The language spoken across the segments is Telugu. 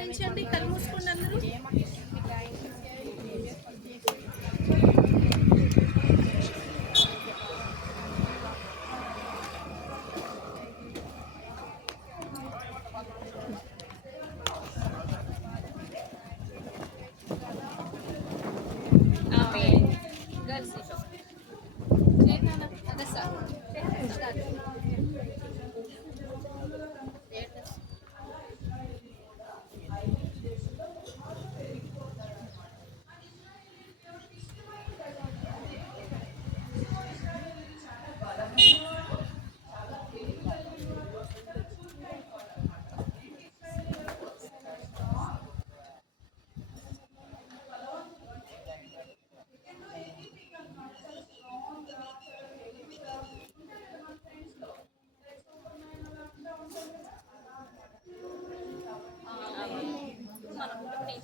మోకరించండి, కళ్ళు మూసుకోండి అందరూ.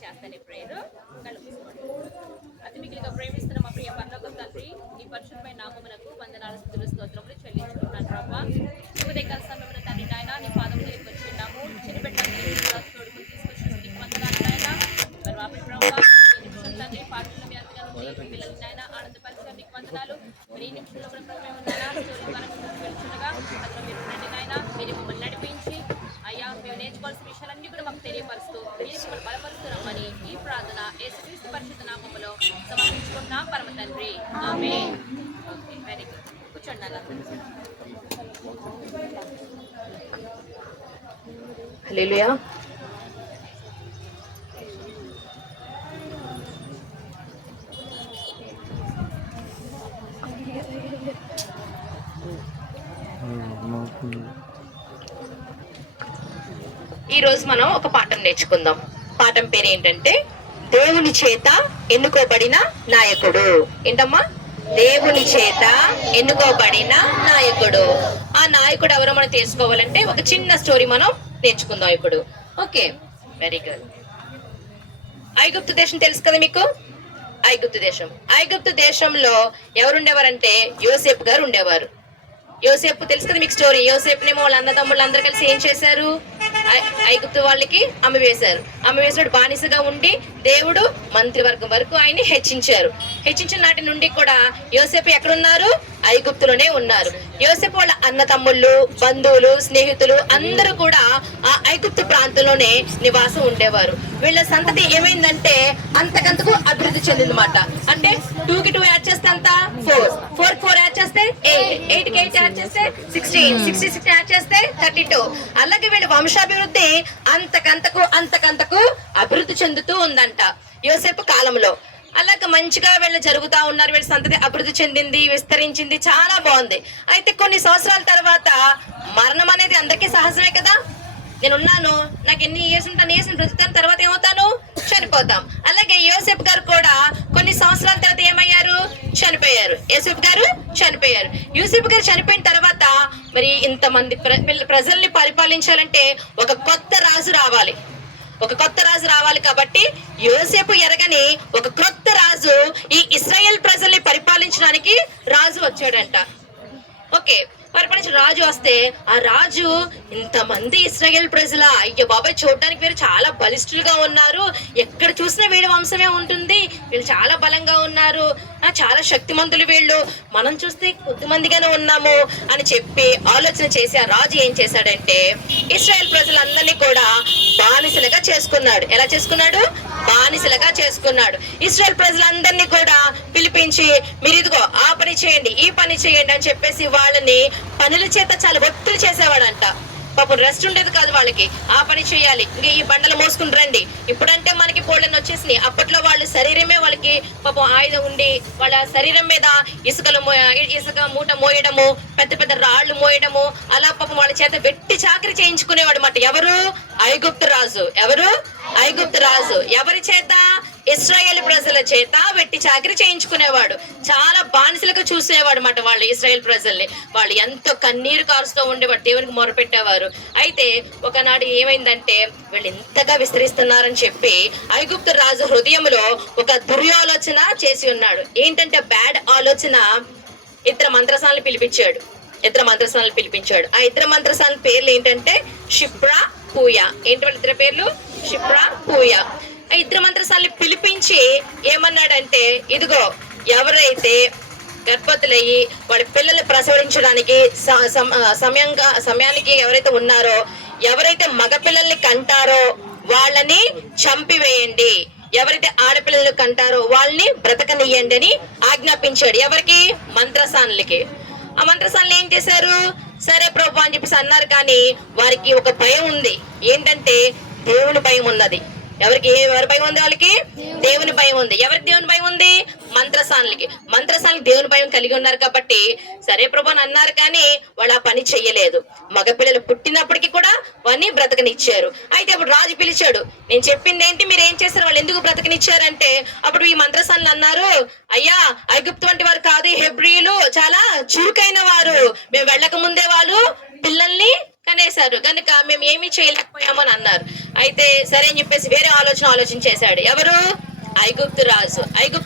చేస్తాను ప్రేయర్. కళ్ళు మూసుకోండి. అతి మిగిలిగా ప్రేమిస్తున్న మా ప్రియ పరలోక తండ్రి, ఈ పరిశుద్ధమైన నామమునకు వందనాలు స్తుతులు స్తోత్రములు చెల్లించుకుంటున్నాను ప్రభా. ఉదయకాల సమయమున తండ్రి నాయన నీ పాదములకు వచ్చిన్నాము. చిన్న బిడ్డలందరికీ తోడుకుని తీసుకొచ్చిన నీకు వందనాలు నాయన. మరి మా ప్రభా తండ్రి పాటలు మీ అంతగా పిల్లలు నాయన ఆనందపరిచారు, నీకు వందనాలు. మరి ఈ నిమిషంలో కూడా మేము వెళ్తుండగా అతను మీరు రండి నాయన, మీరు మమ్మల్ని నడిపించి అయ్యా మేము నేర్చుకోవాల్సిన విషయాలన్నీ కూడా మాకు తెలియపరుస్తూ మీరు మమ్మల్ని బలపరుస్తున్నామని ఈ ప్రార్థన యేసుక్రీస్తు పరిశుద్ధ నామములో సమర్పించుకుంటున్నాం పరమ తండ్రి. ఆమేన్. Very good. కూర్చోండి అలా. హల్లెలూయా. ఈ రోజు మనం ఒక పాఠం నేర్చుకుందాం. పాఠం పేరు ఏంటంటే దేవుని చేత ఎన్నుకోబడిన నాయకుడు. ఏంటమ్మా? దేవుని చేత ఎన్నుకోబడిన నాయకుడు. ఆ నాయకుడు ఎవరో మనం తెలుసుకోవాలంటే ఒక చిన్న స్టోరీ మనం నేర్చుకుందాం ఇప్పుడు. Okay, very good. ఐగుప్తు దేశం తెలుసు కదా మీకు? ఐగుప్తు దేశంలో ఎవరుండేవారంటే యోసేపు గారు ఉండేవారు. యోసేపు తెలుసు కదా మీకు స్టోరీ. యోసేపునేమో వాళ్ళ అన్నదమ్ముళ్ళు అందరూ కలిసి ఏం చేశారు? ఐగుప్తు వాళ్ళకి అమ్మవేసినప్పుడు బానిసగా ఉండి దేవుడు మంత్రివర్గం వరకు ఆయన్ని హెచ్చించిన నాటి నుండి కూడా యోసేపు ఎక్కడున్నారు? ఐగుప్తులోనే ఉన్నారు. యోసేపు వాళ్ళ అన్న తమ్ముళ్ళు, బంధువులు, స్నేహితులు అందరూ కూడా ఆ ఐగుప్తు ప్రాంతంలోనే నివాసం ఉండేవారు. వీళ్ళ సంతతి ఏమైందంటే అంతకంతకు అభివృద్ధి చెందిందన్నమాట. అంటే 2 కి 2 యాడ్ చేస్తే అంత 4, 4 కి 4 యాడ్ చేస్తే 8, 8 కి 8 యాడ్ చేస్తే 16, 66 యాడ్ చేస్తే 32. అలాగే వీళ్ళ వంశాభివృద్ధి అంతకంతకు అభివృద్ధి చెందుతూ ఉందంట యోసేపు కాలంలో. అలాగే మంచిగా వీళ్ళు జరుగుతూ ఉన్నారు. వీళ్ళ సంతతి అభివృద్ధి చెందింది, విస్తరించింది, చాలా బాగుంది. అయితే కొన్ని సంవత్సరాల తర్వాత మరణం అనేది అందరికీ సహజమే కదా. నేనున్నాను, నాకు ఎన్ని ఇయర్స్ బ్రతుకుతాను, తర్వాత ఏమవుతాను? చనిపోతాం. అలాగే యోసేపు గారు కూడా కొన్ని సంవత్సరాల తర్వాత ఏమయ్యారు? చనిపోయారు. యోసేపు గారు చనిపోయిన తర్వాత మరి ఇంతమంది ప్రజల్ని పరిపాలించాలంటే ఒక కొత్త రాజు రావాలి కాబట్టి యోసేపు ఎరగని ఒక కొత్త రాజు ఈ ఇశ్రాయేల్ ప్రజల్ని పరిపాలించడానికి రాజు వచ్చాడంట. ఓకే, పరిపాలించిన రాజు వస్తే ఆ రాజు ఇంతమంది ఇశ్రాయేల్ ప్రజల అయ్య బాబాయ్ చూడడానికి వీరు చాలా బలిష్ఠులుగా ఉన్నారు, ఎక్కడ చూసినా వీడి వంశమే ఉంటుంది, వీళ్ళు చాలా బలంగా ఉన్నారు, చాలా శక్తిమంతులు వీళ్ళు, మనం చూస్తే కొద్దిమందిగానే ఉన్నాము అని చెప్పి ఆలోచన చేసి ఆ రాజు ఏం చేశాడంటే ఇశ్రాయేల్ ప్రజలందరినీ కూడా బానిసలుగా చేసుకున్నాడు. ఎలా చేసుకున్నాడు? బానిసలుగా చేసుకున్నాడు. ఇశ్రాయేల్ ప్రజలందరినీ కూడా పిలిపించి మీరు ఇదిగో ఆ పని చేయండి, ఈ పని చేయండి అని చెప్పేసి వాళ్ళని పనుల చేత చాలా ఒత్తిడి చేసేవాడంట. పాపం రెస్ట్ ఉండేది కాదు వాళ్ళకి. ఆ పని చేయాలి, ఇంకా ఈ బండలు మోసుకుని రండి. ఇప్పుడంటే మనకి కోళ్ళని వచ్చేసినాయి. అప్పట్లో వాళ్ళ శరీరమే వాళ్ళకి పాపం ఆయుధం ఉండి వాళ్ళ శరీరం మీద ఇసుక మూట మోయడము, పెద్ద పెద్ద రాళ్లు మోయడము, అలా పాపం వాళ్ళ చేత వెట్టి చాకరీ చేయించుకునేవాడు అన్నమాట. ఎవరు? ఐగుప్తు రాజు. ఎవరి చేత? ఇశ్రాయేల్ ప్రజల చేత వెట్టి చాకరీ చేయించుకునేవాడు. చాలా బానిసలుగా చూసేవాడు అన్నమాట వాళ్ళు ఇశ్రాయేల్ ప్రజల్ని. వాళ్ళు ఎంతో కన్నీరు కారుస్తూ ఉండేవాడు, దేవునికి మొరపెట్టేవారు. అయితే ఒకనాడు ఏమైందంటే వీళ్ళు ఇంతగా విస్తరిస్తున్నారని చెప్పి ఐగుప్తు రాజు హృదయంలో ఒక దుర్యాలోచన చేసి ఉన్నాడు. ఏంటంటే బ్యాడ్ ఆలోచన. ఇద్దరు మంత్రసాలను పిలిపించాడు. ఇద్దరు మంత్రసాలను పిలిపించాడు. ఆ ఇద్దరు మంత్రసాల పేర్లు ఏంటంటే షిప్రా, పూయా. ఏంటి వాళ్ళ ఇద్దరు పేర్లు? షిప్రా, పూయా. ఆ ఇద్దరు మంత్రసాలని పిలిపించి ఏమన్నాడంటే, ఇదిగో ఎవరైతే గర్భవతులయ్యి వాళ్ళ పిల్లలు ప్రసవించడానికి సమయానికి ఎవరైతే ఉన్నారో, ఎవరైతే మగ పిల్లల్ని కంటారో వాళ్ళని చంపివేయండి, ఎవరైతే ఆడపిల్లలు కంటారో వాళ్ళని బ్రతకనియ్యండి అని ఆజ్ఞాపించాడు. ఎవరికి? మంత్రసానులకి. ఆ మంత్రసానులు ఏం చేశారు? సరే ప్రభు అని చెప్పేసి అన్నారు. కానీ వారికి ఒక భయం ఉంది. ఏంటంటే దేవుని భయం ఉన్నది. ఎవరి భయం ఉంది? వాళ్ళకి దేవుని భయం ఉంది. ఎవరికి దేవుని భయం ఉంది? మంత్రసానులకి. మంత్రసానులకి దేవుని భయం కలిగి ఉన్నారు కాబట్టి సరే ప్రభు అని అన్నారు. కానీ వాళ్ళు ఆ పని చెయ్యలేదు. మగపిల్లలు పుట్టినప్పటికీ కూడా వాడిని బ్రతకనిచ్చారు. అయితే అప్పుడు రాజు పిలిచాడు. నేను చెప్పింది ఏంటి, మీరు ఏం చేశారు, వాళ్ళు ఎందుకు బ్రతకనిచ్చారంటే, అప్పుడు ఈ మంత్రసానులు అన్నారు, అయ్యా ఐగుప్తు వంటి వారు కాదు, హెబ్రీయులు చాలా చురుకైన వారు, మేము వెళ్ళక ముందే వాళ్ళు పిల్లల్ని కనేశారు కనుక మేము ఏమీ చేయలేకపోయాము అని అన్నారు. అయితే సరే అని చెప్పేసి వేరే ఆలోచన చేశాడు. ఎవరు? ఐగుప్తు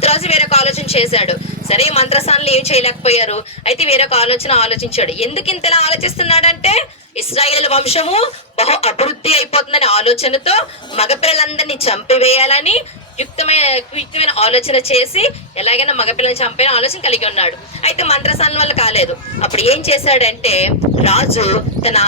రాజు వేరొక ఆలోచన చేశాడు. సరే మంత్రసానులు ఏం చేయలేకపోయారు. అయితే వేరొక ఆలోచించాడు. ఎందుకు ఇంతలా ఆలోచిస్తున్నాడంటే, ఇశ్రాయేలు వంశము బహు అభివృద్ధి అయిపోతుందనే ఆలోచనతో మగపిల్లలందరినీ చంపివేయాలని యుక్తమైన ఆలోచన చేసి ఎలాగైనా మగపిల్లల్ని చంపే ఆలోచన కలిగి ఉన్నాడు. అయితే మంత్రసానుల వల్ల కాలేదు. అప్పుడు ఏం చేశాడంటే, రాజు తన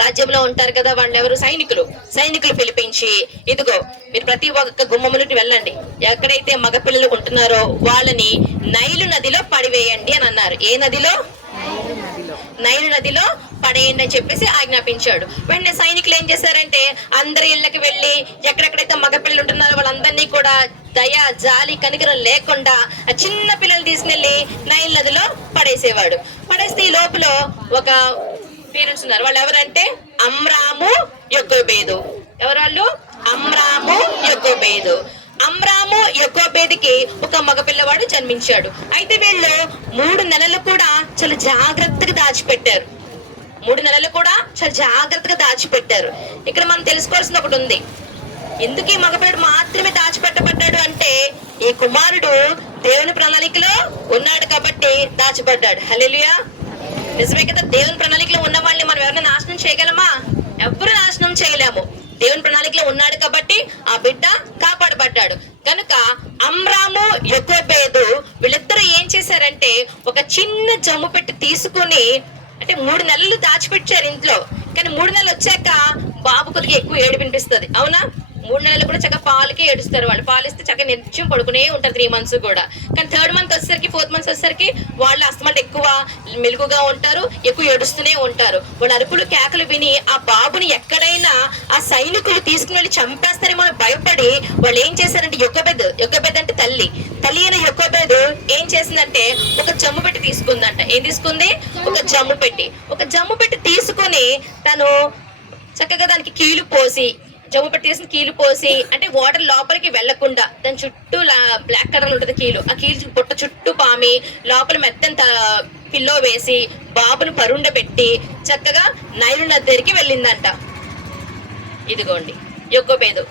రాజ్యంలో ఉంటారు కదా వాళ్ళు ఎవరు? సైనికులు పిలిపించి, ఇదిగో మీరు ప్రతి ఒక్క గుమ్మములకి వెళ్ళండి, ఎక్కడైతే మగపిల్లలు ఉంటున్నారో వాళ్ళని నైలు నదిలో పడివేయండి అని అన్నారు. ఏ నదిలో? నైలు నదిలో పడేయండి అని చెప్పేసి ఆజ్ఞాపించాడు. వెంటనే సైనికులు ఏం చేశారంటే, అందరి ఇళ్ళకి వెళ్ళి ఎక్కడెక్కడైతే మగపిల్లలు ఉంటున్నారో వాళ్ళందరినీ కూడా దయ, జాలి, కనికరం లేకుండా ఆ చిన్న పిల్లలు తీసుకెళ్లి నైల్ నదిలో పడేసేవాడు. పడేస్తే ఈ లోపల ఒక పేరెంట్స్ ఉన్నారు. వాళ్ళు ఎవరంటే అమ్రాము, యొకోబేదు. ఎవరు వాళ్ళు? అమ్రాము, యొకోబేదు. అమ్రాము, యొకోబేదుకి ఒక మగపిల్లవాడు జన్మించాడు. అయితే వీళ్ళు 3 నెలలు కూడా చాలా జాగ్రత్తగా దాచిపెట్టారు. 3 నెలలు కూడా చాలా జాగ్రత్తగా దాచిపెట్టారు. ఇక్కడ మనం తెలుసుకోవాల్సిన ఒకటి ఉంది. ఎందుకు ఈ మగపిల్లడు మాత్రమే దాచిపెట్టబడ్డాడు అంటే, ఈ కుమారుడు దేవుని ప్రణాళికలో ఉన్నాడు కాబట్టి దాచిపడ్డాడు. హల్లెలూయా. నిజమే కదా. దేవుని ప్రణాళికలో ఉన్న వాళ్ళని మనం ఎవరైనా నాశనం చేయగలమా? ఎవరు నాశనం చేయలేము. దేవుని ప్రణాళికలో ఉన్నాడు కాబట్టి ఆ బిడ్డ కాపాడబడ్డాడు. కనుక అమ్రాము, యొకోబేదు వీళ్ళిద్దరూ ఏం చేశారంటే, ఒక చిన్న జమ్ము పెట్టి తీసుకుని, అంటే 3 నెలలు దాచిపెట్టారు ఇంట్లో. కానీ 3 నెలలు వచ్చాక బాబు కొద్దిగా ఎక్కువ ఏడు వినిపిస్తుంది. అవునా? 3 నెలలు కూడా చక్కగా పాలకే ఏడుస్తారు వాళ్ళు. పాలిస్తే చక్కగా నిత్యం పడుకునే ఉంటారు 3 months కూడా. కానీ 3rd month వచ్చేసరికి 4th month వచ్చేసరికి వాళ్ళు అస్తమాలు ఎక్కువ మెలుగుగా ఉంటారు, ఎక్కువ ఏడుస్తూనే ఉంటారు. వాళ్ళ అరుపులు కేకలు విని ఆ బాబుని ఎక్కడైనా ఆ సైనికులు తీసుకుని వెళ్ళి చంపేస్తారేమో భయపడి వాళ్ళు ఏం చేశారంటే, యొకోబేదు అంటే తల్లి అయిన యొకోబేదు ఏం చేసిందంటే, ఒక జమ్ము పెట్టి తీసుకుందంట. ఏం తీసుకుంది? ఒక జమ్ము పెట్టి తీసుకుని తను చక్కగా దానికి జమ్ము పెట్టేసిన కీలు పోసి, అంటే వాటర్ లోపలికి వెళ్లకుండా దాని చుట్టూ బ్లాక్ కలర్ ఉంటుంది కీలు, ఆ కీలు పుట్ట చుట్టూ పామి లోపల మెత్తంత పిల్లో వేసి బాబును పరుండబెట్టి చక్కగా నైలు నది దగ్గరికి వెళ్ళిందంట. ఇదిగోండి యొకోబేదు,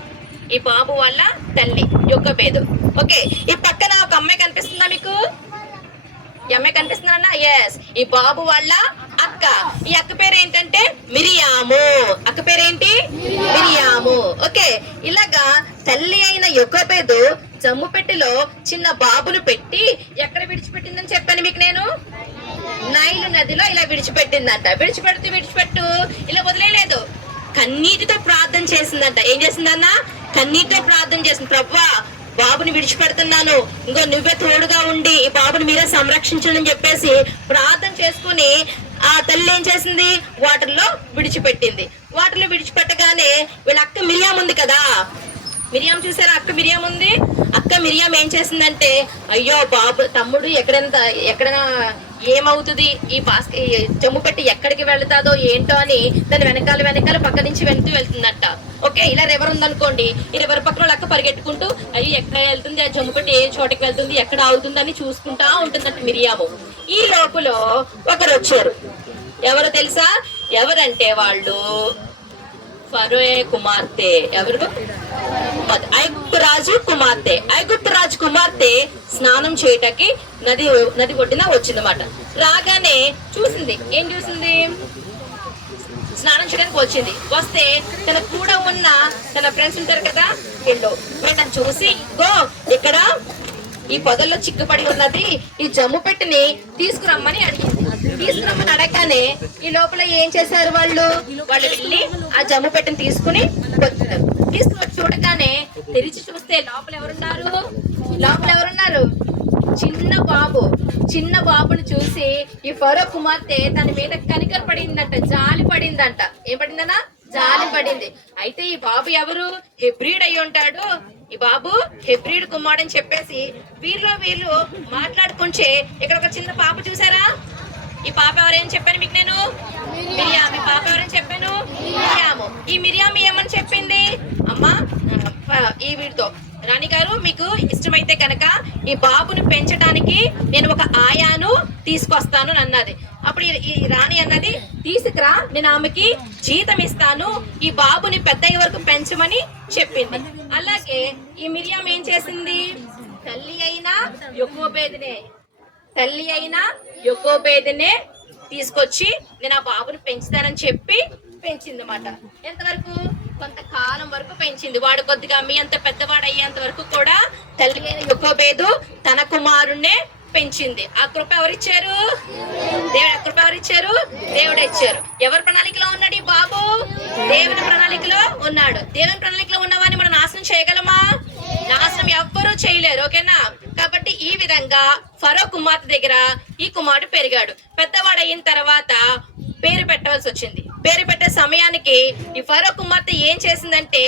ఈ బాబు వాళ్ళ తల్లి యొకోబేదు. ఓకే, ఈ పక్కన ఒక అమ్మాయి కనిపిస్తుందా మీకు? ఈ అమ్మాయి కనిపిస్తుందన్న? ఎస్, ఈ బాబు వాళ్ళ అక్క. ఈ అక్క పేరు ఏంటంటే మిరియాము. అక్క పేరేంటి? మిరియాము. ఓకే, ఇలాగా తల్లి అయిన యొకోబేదు జమ్ము పెట్టిలో చిన్న బాబును పెట్టి ఎక్కడ విడిచిపెట్టిందని చెప్పాను మీకు నేను? నైలు నదిలో ఇలా విడిచిపెట్టిందంట. విడిచిపెట్టు ఇలా వదిలేదు, కన్నీటితో ప్రార్థన చేసిందంట. ఏం చేసిందన్న? కన్నీటితో ప్రార్థన చేసింది. ప్రభువా, బాబుని విడిచిపెడుతున్నాను, ఇంకో నువ్వే తోడుగా ఉండి ఈ బాబుని మీరే సంరక్షించండి అని చెప్పేసి ప్రార్థన చేసుకుని ఆ తల్లి ఏం చేసింది? వాటర్లో విడిచిపెట్టింది. వాటర్లో విడిచిపెట్టగానే వీళ్ళ అక్క మిరియాం ఉంది కదా, మిరియాం చూసారా? అక్క మిరియాం ఉంది. అక్క మిరియాం ఏం చేసిందంటే, అయ్యో బాబు తమ్ముడు ఎక్కడ ఏమవుతుంది, ఈ జమ్ము పెట్టి ఎక్కడికి వెళ్తాదో ఏంటో అని దాని వెనకాల పక్క నుంచి వెళ్తుందంట. ఓకే, ఇలా రివర్ ఉందనుకోండి, ఈ రివర్ పక్కన వాళ్ళ అక్క పరిగెట్టుకుంటూ అయ్యో ఎక్కడ వెళ్తుంది, ఆ జమ్ము పెట్టి ఏ చోటకి వెళ్తుంది, ఎక్కడ ఆగుతుంది అని చూసుకుంటా ఉంటుందంట మిరియాము. ఈ లోపల ఒకరు వచ్చారు. ఎవరో తెలుసా? ఎవరంటే వాళ్ళు ఫరో కుమార్తె ఎవరు? ఐగుప్తు రాజు కుమార్తె. ఐగుప్తు రాజు కుమార్తె స్నానం చేయటానికి నది ఒడ్డున వచ్చిందన్నమాట. రాగానే చూసింది, ఏం చూసింది? స్నానం చేయడానికి వచ్చింది. వస్తే తన కూడా ఉన్న తన ఫ్రెండ్స్ ఉంటారు కదా, వీళ్ళని చూసి గో ఇక్కడ ఈ పొదల్లో చిక్కుపడి ఉన్నది, ఈ జమ్ము పెట్టిని తీసుకురమ్మని అడిగింది. తీసుకురమ్మని అడగగానే ఈ లోపల ఏం చేశారు వాళ్ళు వెళ్ళి ఆ జమ్ము పెట్టిని తీసుకుని వచ్చారు. తీసుకుని చూడగానే తెరిచి చూస్తే లోపల ఎవరున్నారు? చిన్న బాబుని చూసి ఈ ఫరో కుమార్తె తన మీద కనికర పడిందంట, జాలి పడిందంట. ఏం పడిందనా? జాలి పడింది. అయితే ఈ బాబు ఎవరు? హెబ్రీడ్ అయి ఉంటాడు. ఈ బాబు హెబ్రీడ్ కుమారుడు అని చెప్పేసి వీళ్ళు మాట్లాడుకుంటే ఇక్కడ ఒక చిన్న పాప చూసారా? ఈ పాప ఎవరేం చెప్పాను మీకు నేను? మిరియాము. ఈ పాప ఎవరని చెప్పాను? మిరియాము. ఈ మిరియాము ఏమని చెప్పింది? అమ్మా ఈ వీడితో రాణి గారు మీకు ఇష్టమైతే కనుక ఈ బాబుని పెంచడానికి నేను ఒక ఆయాను తీసుకొస్తాను అన్నది. అప్పుడు ఈ రాణి అన్నది, తీసుకురా, నేను ఆమెకి జీతం ఇస్తాను, ఈ బాబుని పెద్దయ్య వరకు పెంచమని చెప్పింది. అలాగే ఈ మిరియాం ఏం చేసింది? తల్లి అయినా యొకోబేదినే తీసుకొచ్చి నేను ఆ బాబుని పెంచుతానని చెప్పి పెంచింది అన్నమాట. ఎంతవరకు? కొంతకాలం వరకు పెంచింది. వాడు కొద్దిగా మీ అంత పెద్దవాడు అయ్యేంత వరకు కూడా తల్లి అయిన యొకోబేదు తన కుమారుణ్ణే పెంచింది. ఆ కృప ఎవరిచ్చారు? దేవుడు. ఆ కృప ఎవరిచ్చారు? దేవుడే ఇచ్చారు. ఎవరి ప్రణాళికలో ఉన్నాడు ఈ బాబు? దేవుని ప్రణాళికలో ఉన్నాడు. దేవుని ప్రణాళికలో ఉన్నవాడిని మనం నాశనం చేయగలమా? నాశనం ఎవ్వరూ చేయలేరు. ఓకేనా? కాబట్టి ఈ విధంగా ఫరో కుమార్తె దగ్గర ఈ కుమారుడు పెరిగాడు. పెద్దవాడు అయిన తర్వాత పేరు పెట్టవలసి వచ్చింది. పేరు పెట్టే సమయానికి ఈ ఫరో కుమార్తె ఏం చేసిందంటే,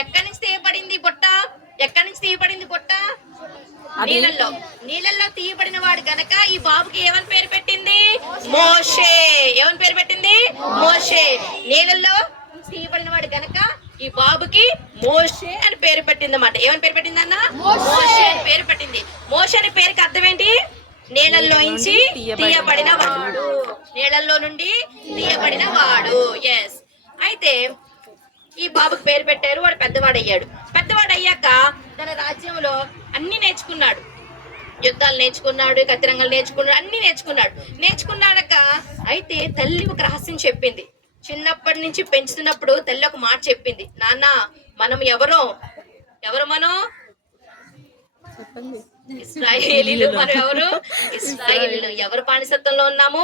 ఎక్కడి నుంచి తీయబడింది బుట్ట? నీళ్ళల్లో తీయబడిన వాడు గనక ఈ బాబుకి ఏమని పేరు పెట్టింది? మోషే. ఏమని పేరు పెట్టింది? మోషే. నీళ్ళల్లో తీయబడిన వాడు గనక ఈ బాబుకి మోషే అని పేరు పెట్టింది అన్నమాట. ఏమని పేరు పెట్టింది అన్న? మోషే అని పేరు పెట్టింది. మోషే అనే పేరుకి అర్థం ఏంటి? నీళ్ళల్లో నుంచి తీయబడిన వాడు. నీళ్ళల్లో నుండి తీయబడిన వాడు. ఎస్. అయితే ఈ బాబుకి పేరు పెట్టారు. వాడు పెద్దవాడయ్యాడు. పెద్దవాడయ్యాక తన రాజ్యంలో అన్ని నేర్చుకున్నాడు. యుద్ధాలు నేర్చుకున్నాడు, కత్తిరంగాలు నేర్చుకున్నాడు, అన్ని నేర్చుకున్నాడక అయితే తల్లి ఒక రహస్యం చెప్పింది. చిన్నప్పటి నుంచి పెంచుతున్నప్పుడు తల్లి ఒక మాట చెప్పింది, నాన్న మనం ఎవరు ఇశ్రాయేలీలు. మనం ఇశ్రాయేలీలు. ఎవరు బానిసత్వంలో ఉన్నాము?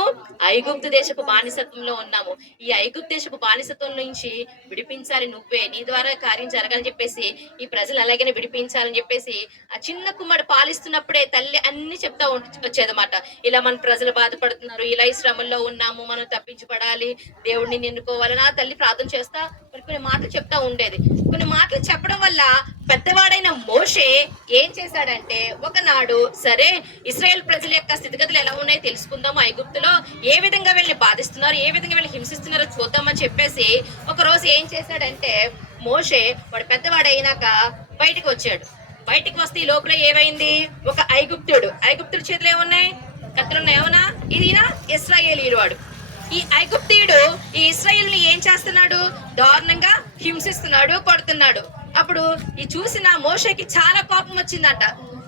ఐగుప్తు దేశపు బానిసత్వంలో ఉన్నాము. ఈ ఐగుప్తు దేశపు బానిసత్వం నుంచి విడిపించాలి నువ్వే, నీ ద్వారా కార్యం జరగాలని చెప్పేసి ఈ ప్రజలు అలాగనే విడిపించాలని చెప్పేసి ఆ చిన్న కుమ్మడి పాలిస్తున్నప్పుడే తల్లి అన్ని చెప్తా వచ్చేదన్నమాట. ఇలా మన ప్రజలు బాధపడుతున్నారు, ఇలా ఈ శ్రమల్లో ఉన్నాము, మనం తప్పించబడాలి, దేవుడిని నిన్నుకోవాలని ఆ తల్లి ప్రార్థన చేస్తా కొన్ని మాటలు చెప్తా ఉండేది. కొన్ని మాటలు చెప్పడం వల్ల పెద్దవాడైన మోషే ఏం చేశాడంటే, ఒకనాడు సరే ఇశ్రాయేల్ ప్రజల యొక్క స్థితిగతులు ఎలా ఉన్నాయో తెలుసుకుందాము, ఐగుప్తులో ఏ విధంగా వీళ్ళని బాధిస్తున్నారు, ఏ విధంగా వీళ్ళని హింసిస్తున్నారో చూద్దామని చెప్పేసి ఒక రోజు ఏం చేశాడంటే, మోషే వాడు పెద్దవాడైనాక బయటికి వచ్చాడు. బయటికి వస్తే ఈ లోపల ఏమైంది? ఒక ఐగుప్తుడు చేతిలో ఏమున్నాయి? కత్తులున్నాయి. ఏమన్నా? ఇదినా ఇశ్రాయేలీయుడు. వాడు ఈ ఐగుప్తీయుడు ఈ ఇశ్రాయేలుని ఏం చేస్తున్నాడు? దారుణంగా హింసిస్తున్నాడు, కొడుతున్నాడు. అప్పుడు ఈ చూసిన మోషేకి చాలా కోపం వచ్చిందట.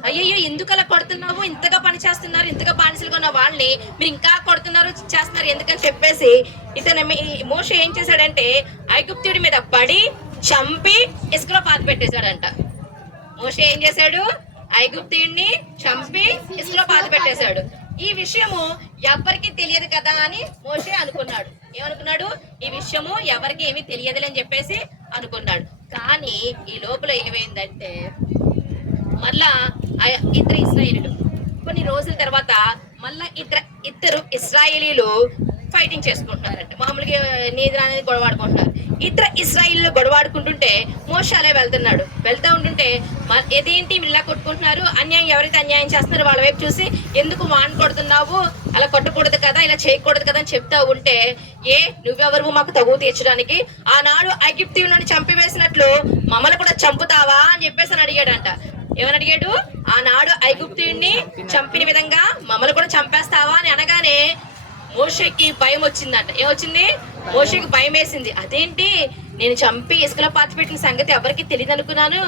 అయ్యయ్యో ఎందుకు అలా కొడుతున్నావు, ఇంతగా పని చేస్తున్నారు, ఇంతగా బానిసలుగా ఉన్న వాళ్ళని మీరు ఇంకా కొడుతున్నారు చేస్తున్నారు ఎందుకని చెప్పేసి మోషే ఏం చేశాడంటే ఐగుప్తుడి మీద పడి చంపి ఇసుకలో పాతి పెట్టేశాడంట. మోషే ఏం చేశాడు? ఐగుప్తుడిని చంపి ఇసుకలో పాతి పెట్టేశాడు. ఈ విషయము ఎవరికి తెలియదు కదా అని మోషే అనుకున్నాడు. ఏమనుకున్నాడు? ఈ విషయము ఎవరికి ఏమీ తెలియదులని చెప్పేసి అనుకున్నాడు. కానీ ఈ లోపల ఏమైందంటే మళ్ళా ఇద్దరు ఇశ్రాయేలీలు కొన్ని రోజుల తర్వాత మళ్ళా ఇద్దరు ఇశ్రాయేలీలు ఫైటింగ్ చేసుకుంటున్నారంట. మామూలుగా నీది అనేది గొడవాడుకుంటున్నారు. ఇద్దరు ఇశ్రాయేలీలు గొడవాడుకుంటుంటే మోషే అలా వెళ్తా ఉంటుంటే ఏదేంటి ఇలా కొట్టుకుంటున్నారు, అన్యాయం ఎవరైతే అన్యాయం చేస్తున్నారో వాళ్ళ వైపు చూసి ఎందుకు వాన్ కొడుతున్నావు, అలా కొట్టకూడదు కదా, ఇలా చేయకూడదు కదా అని చెప్తా ఉంటే, నువ్వెవరు మాకు తగువ తీర్చడానికి, ఆనాడు ఐగుప్తీయులను చంపివేసినట్లు మమ్మల్ని కూడా చంపుతావా అని చెప్పేసి అని అడిగాడంట. ఏమని అడిగాడు? ఆనాడు ఐగుప్తీయుడిని చంపిన విధంగా మమ్మల్ని కూడా చంపేస్తావా అని అనగానే మోషేకి భయం వచ్చిందంట. ఏమొచ్చింది? మోషేకి భయం వేసింది. అదేంటి నేను చంపి ఇసుకలో పాతిపెట్టిన సంగతి ఎవరికి తెలియదు అనుకున్నాను,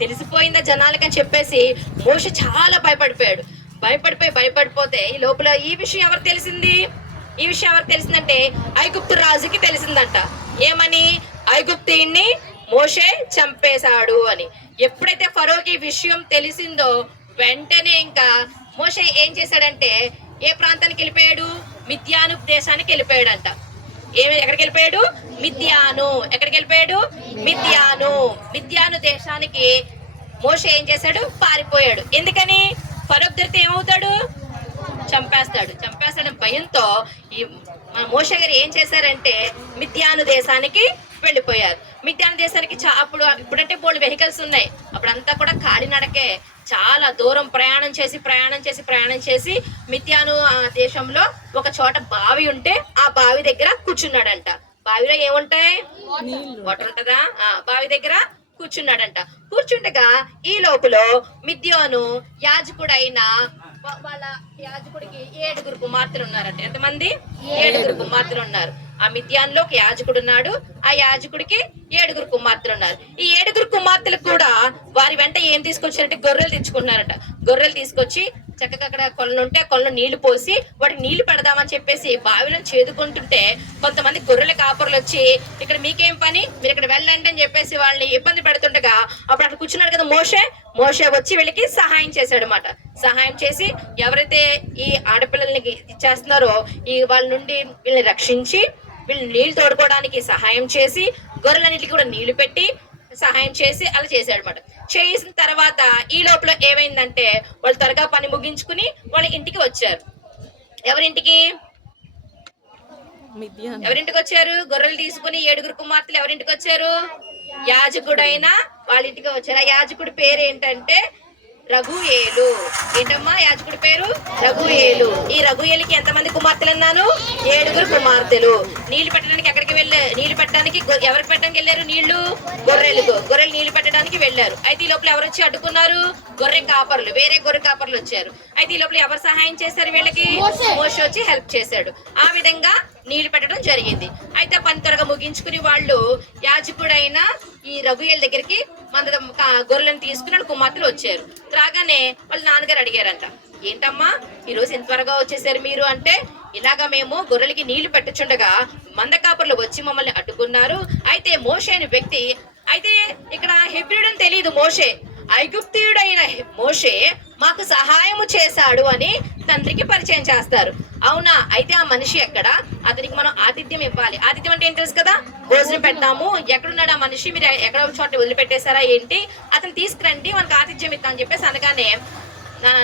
తెలిసిపోయిందా జనాలకని చెప్పేసి మోషే చాలా భయపడిపోయాడు. భయపడిపోతే ఈ లోపల ఈ విషయం ఎవరికి తెలిసిందంటే ఐగుప్తు రాజుకి తెలిసిందంట. ఏమని? ఐగుప్తీయుణ్ణి మోషే చంపేశాడు అని. ఎప్పుడైతే ఫరోకి ఈ విషయం తెలిసిందో వెంటనే ఇంకా మోషే ఏం చేశాడంటే ఏ ప్రాంతానికి వెళ్ళిపోయాడు? మిద్యాను దేశానికి వెళ్ళిపోయాడంట. ఎక్కడికి వెళ్ళిపోయాడు? ఎక్కడికి వెళ్ళిపోయాడు? మిద్యాను దేశానికి మోషే ఏం చేశాడు? పారిపోయాడు. ఎందుకని? ఫరో దొరికితే ఏమవుతాడు? చంపేస్తాడు భయంతో ఈ మోషే గారు ఏం చేశారంటే మిద్యాను దేశానికి వెళ్ళిపోయారు. మిద్యాను దేశానికి ఇప్పుడంటే బోల్డ్ వెహికల్స్ ఉన్నాయి, అప్పుడంతా కూడా కాలినడకే. చాలా దూరం ప్రయాణం చేసి మిద్యాను దేశంలో ఒక చోట బావి ఉంటే ఆ బావి దగ్గర కూర్చున్నాడంట. బావిలో ఏముంటాయి? వాటర్ ఉంటదా? బావి దగ్గర కూర్చుండగా ఈ లోపల మిద్యాను యాజకుడైన వాళ్ళ యాజకుడికి 7 కుమార్తెలు ఉన్నారంట. ఎంతమంది? 7 కుమార్తెలు ఉన్నారు. ఆ మిద్యాన్లో ఒక యాజకుడు ఉన్నాడు, ఆ యాజకుడికి 7 కుమార్తెలు ఉన్నారు. ఈ 7 కుమార్తెలు కూడా వారి వెంట ఏం తీసుకొచ్చారంటే గొర్రెలు తెచ్చుకున్నారంట. గొర్రెలు తీసుకొచ్చి చక్కగా అక్కడ కొలను ఉంటే ఆ కొలను నీళ్లు పోసి వాటికి నీళ్లు పెడదామని చెప్పేసి బావిలో చేదుకుంటుంటే కొంతమంది గొర్రెల కాపర్లు వచ్చి ఇక్కడ మీకేం పని, మీరు ఇక్కడ వెళ్ళండి అని చెప్పేసి వాళ్ళని ఇబ్బంది పెడుతుండగా అప్పుడు అక్కడ కూర్చున్నాడు కదా మోషే వచ్చి వీళ్ళకి సహాయం చేశాడు అన్నమాట. సహాయం చేసి ఎవరైతే ఈ ఆడపిల్లల్ని ఇచ్చేస్తున్నారో ఈ వాళ్ళ నుండి వీళ్ళని రక్షించి వీళ్ళని నీళ్లు తోడుకోవడానికి సహాయం చేసి గొర్రెలన్నిటికీ కూడా నీళ్లు పెట్టి సహాయం చేసి అలా చేశాడు అనమాట. చేసిన తర్వాత ఈ లోపల ఏమైందంటే వాళ్ళు త్వరగా పని ముగించుకుని వాళ్ళ ఇంటికి వచ్చారు. ఎవరింటికి వచ్చారు? గొర్రెలు తీసుకుని 7 కుమార్తెలు ఎవరింటికి వచ్చారు? యాజకుడైన వాళ్ళ ఇంటికి వచ్చారు. ఆ యాజకుడి పేరు ఏంటంటే రఘుయేలు. ఏంటమ్మా యాజకుడి పేరు? రఘుయేలు. ఈ రఘుయేలుకి ఎంతమంది కుమార్తెలు అన్నాను? 7 కుమార్తెలు. నీళ్లు పెట్టడానికి ఎక్కడికి వెళ్ళారు? నీళ్లు పెట్టడానికి ఎవరికి పెట్టడానికి వెళ్ళారు? గొర్రెలు నీళ్లు పెట్టడానికి వెళ్ళారు. అయితే ఈ లోపల ఎవరు వచ్చి అడ్డుకున్నారు? వేరే గొర్రె కాపర్లు వచ్చారు. అయితే ఈ లోపల ఎవరు సహాయం చేశారు వీళ్ళకి? మోషే వచ్చి హెల్ప్ చేశాడు. ఆ విధంగా నీళ్లు పెట్టడం జరిగింది. అయితే పని త్వరగా ముగించుకుని వాళ్ళు యాజకుడైన ఈ రఘుయేలు దగ్గరికి గొర్రెలను తీసుకుని కుమార్తెలు వచ్చారు. రాగానే వాళ్ళ నాన్నగారు అడిగారంట, ఏంటమ్మా ఈరోజు ఎంత త్వరగా వచ్చేసారు మీరు అంటే, ఇలాగా మేము గొర్రెలకి నీళ్లు పెట్టచుండగా మందకాపర్లు వచ్చి మమ్మల్ని అడ్డుకున్నారు. అయితే మోషే అనే వ్యక్తి, అయితే ఇక్కడ హెబ్రీయుడని తెలియదు మోషే, ఐగుప్తీయుడైన మోషే మాకు సహాయము చేశాడు అని తండ్రికి పరిచయం చేస్తారు. అవునా? అయితే ఆ మనిషి ఎక్కడ? అతనికి మనం ఆతిథ్యం ఇవ్వాలి. ఆతిథ్యం అంటే ఏం తెలుసు కదా? భోజనం పెడతాము. ఎక్కడున్నాడు ఆ మనిషి? మీరు ఎక్కడ చోట వదిలిపెట్టేశారా ఏంటి? అతను తీసుకురండి, మనకు ఆతిథ్యం ఇద్దాం అని చెప్పేసి అనగానే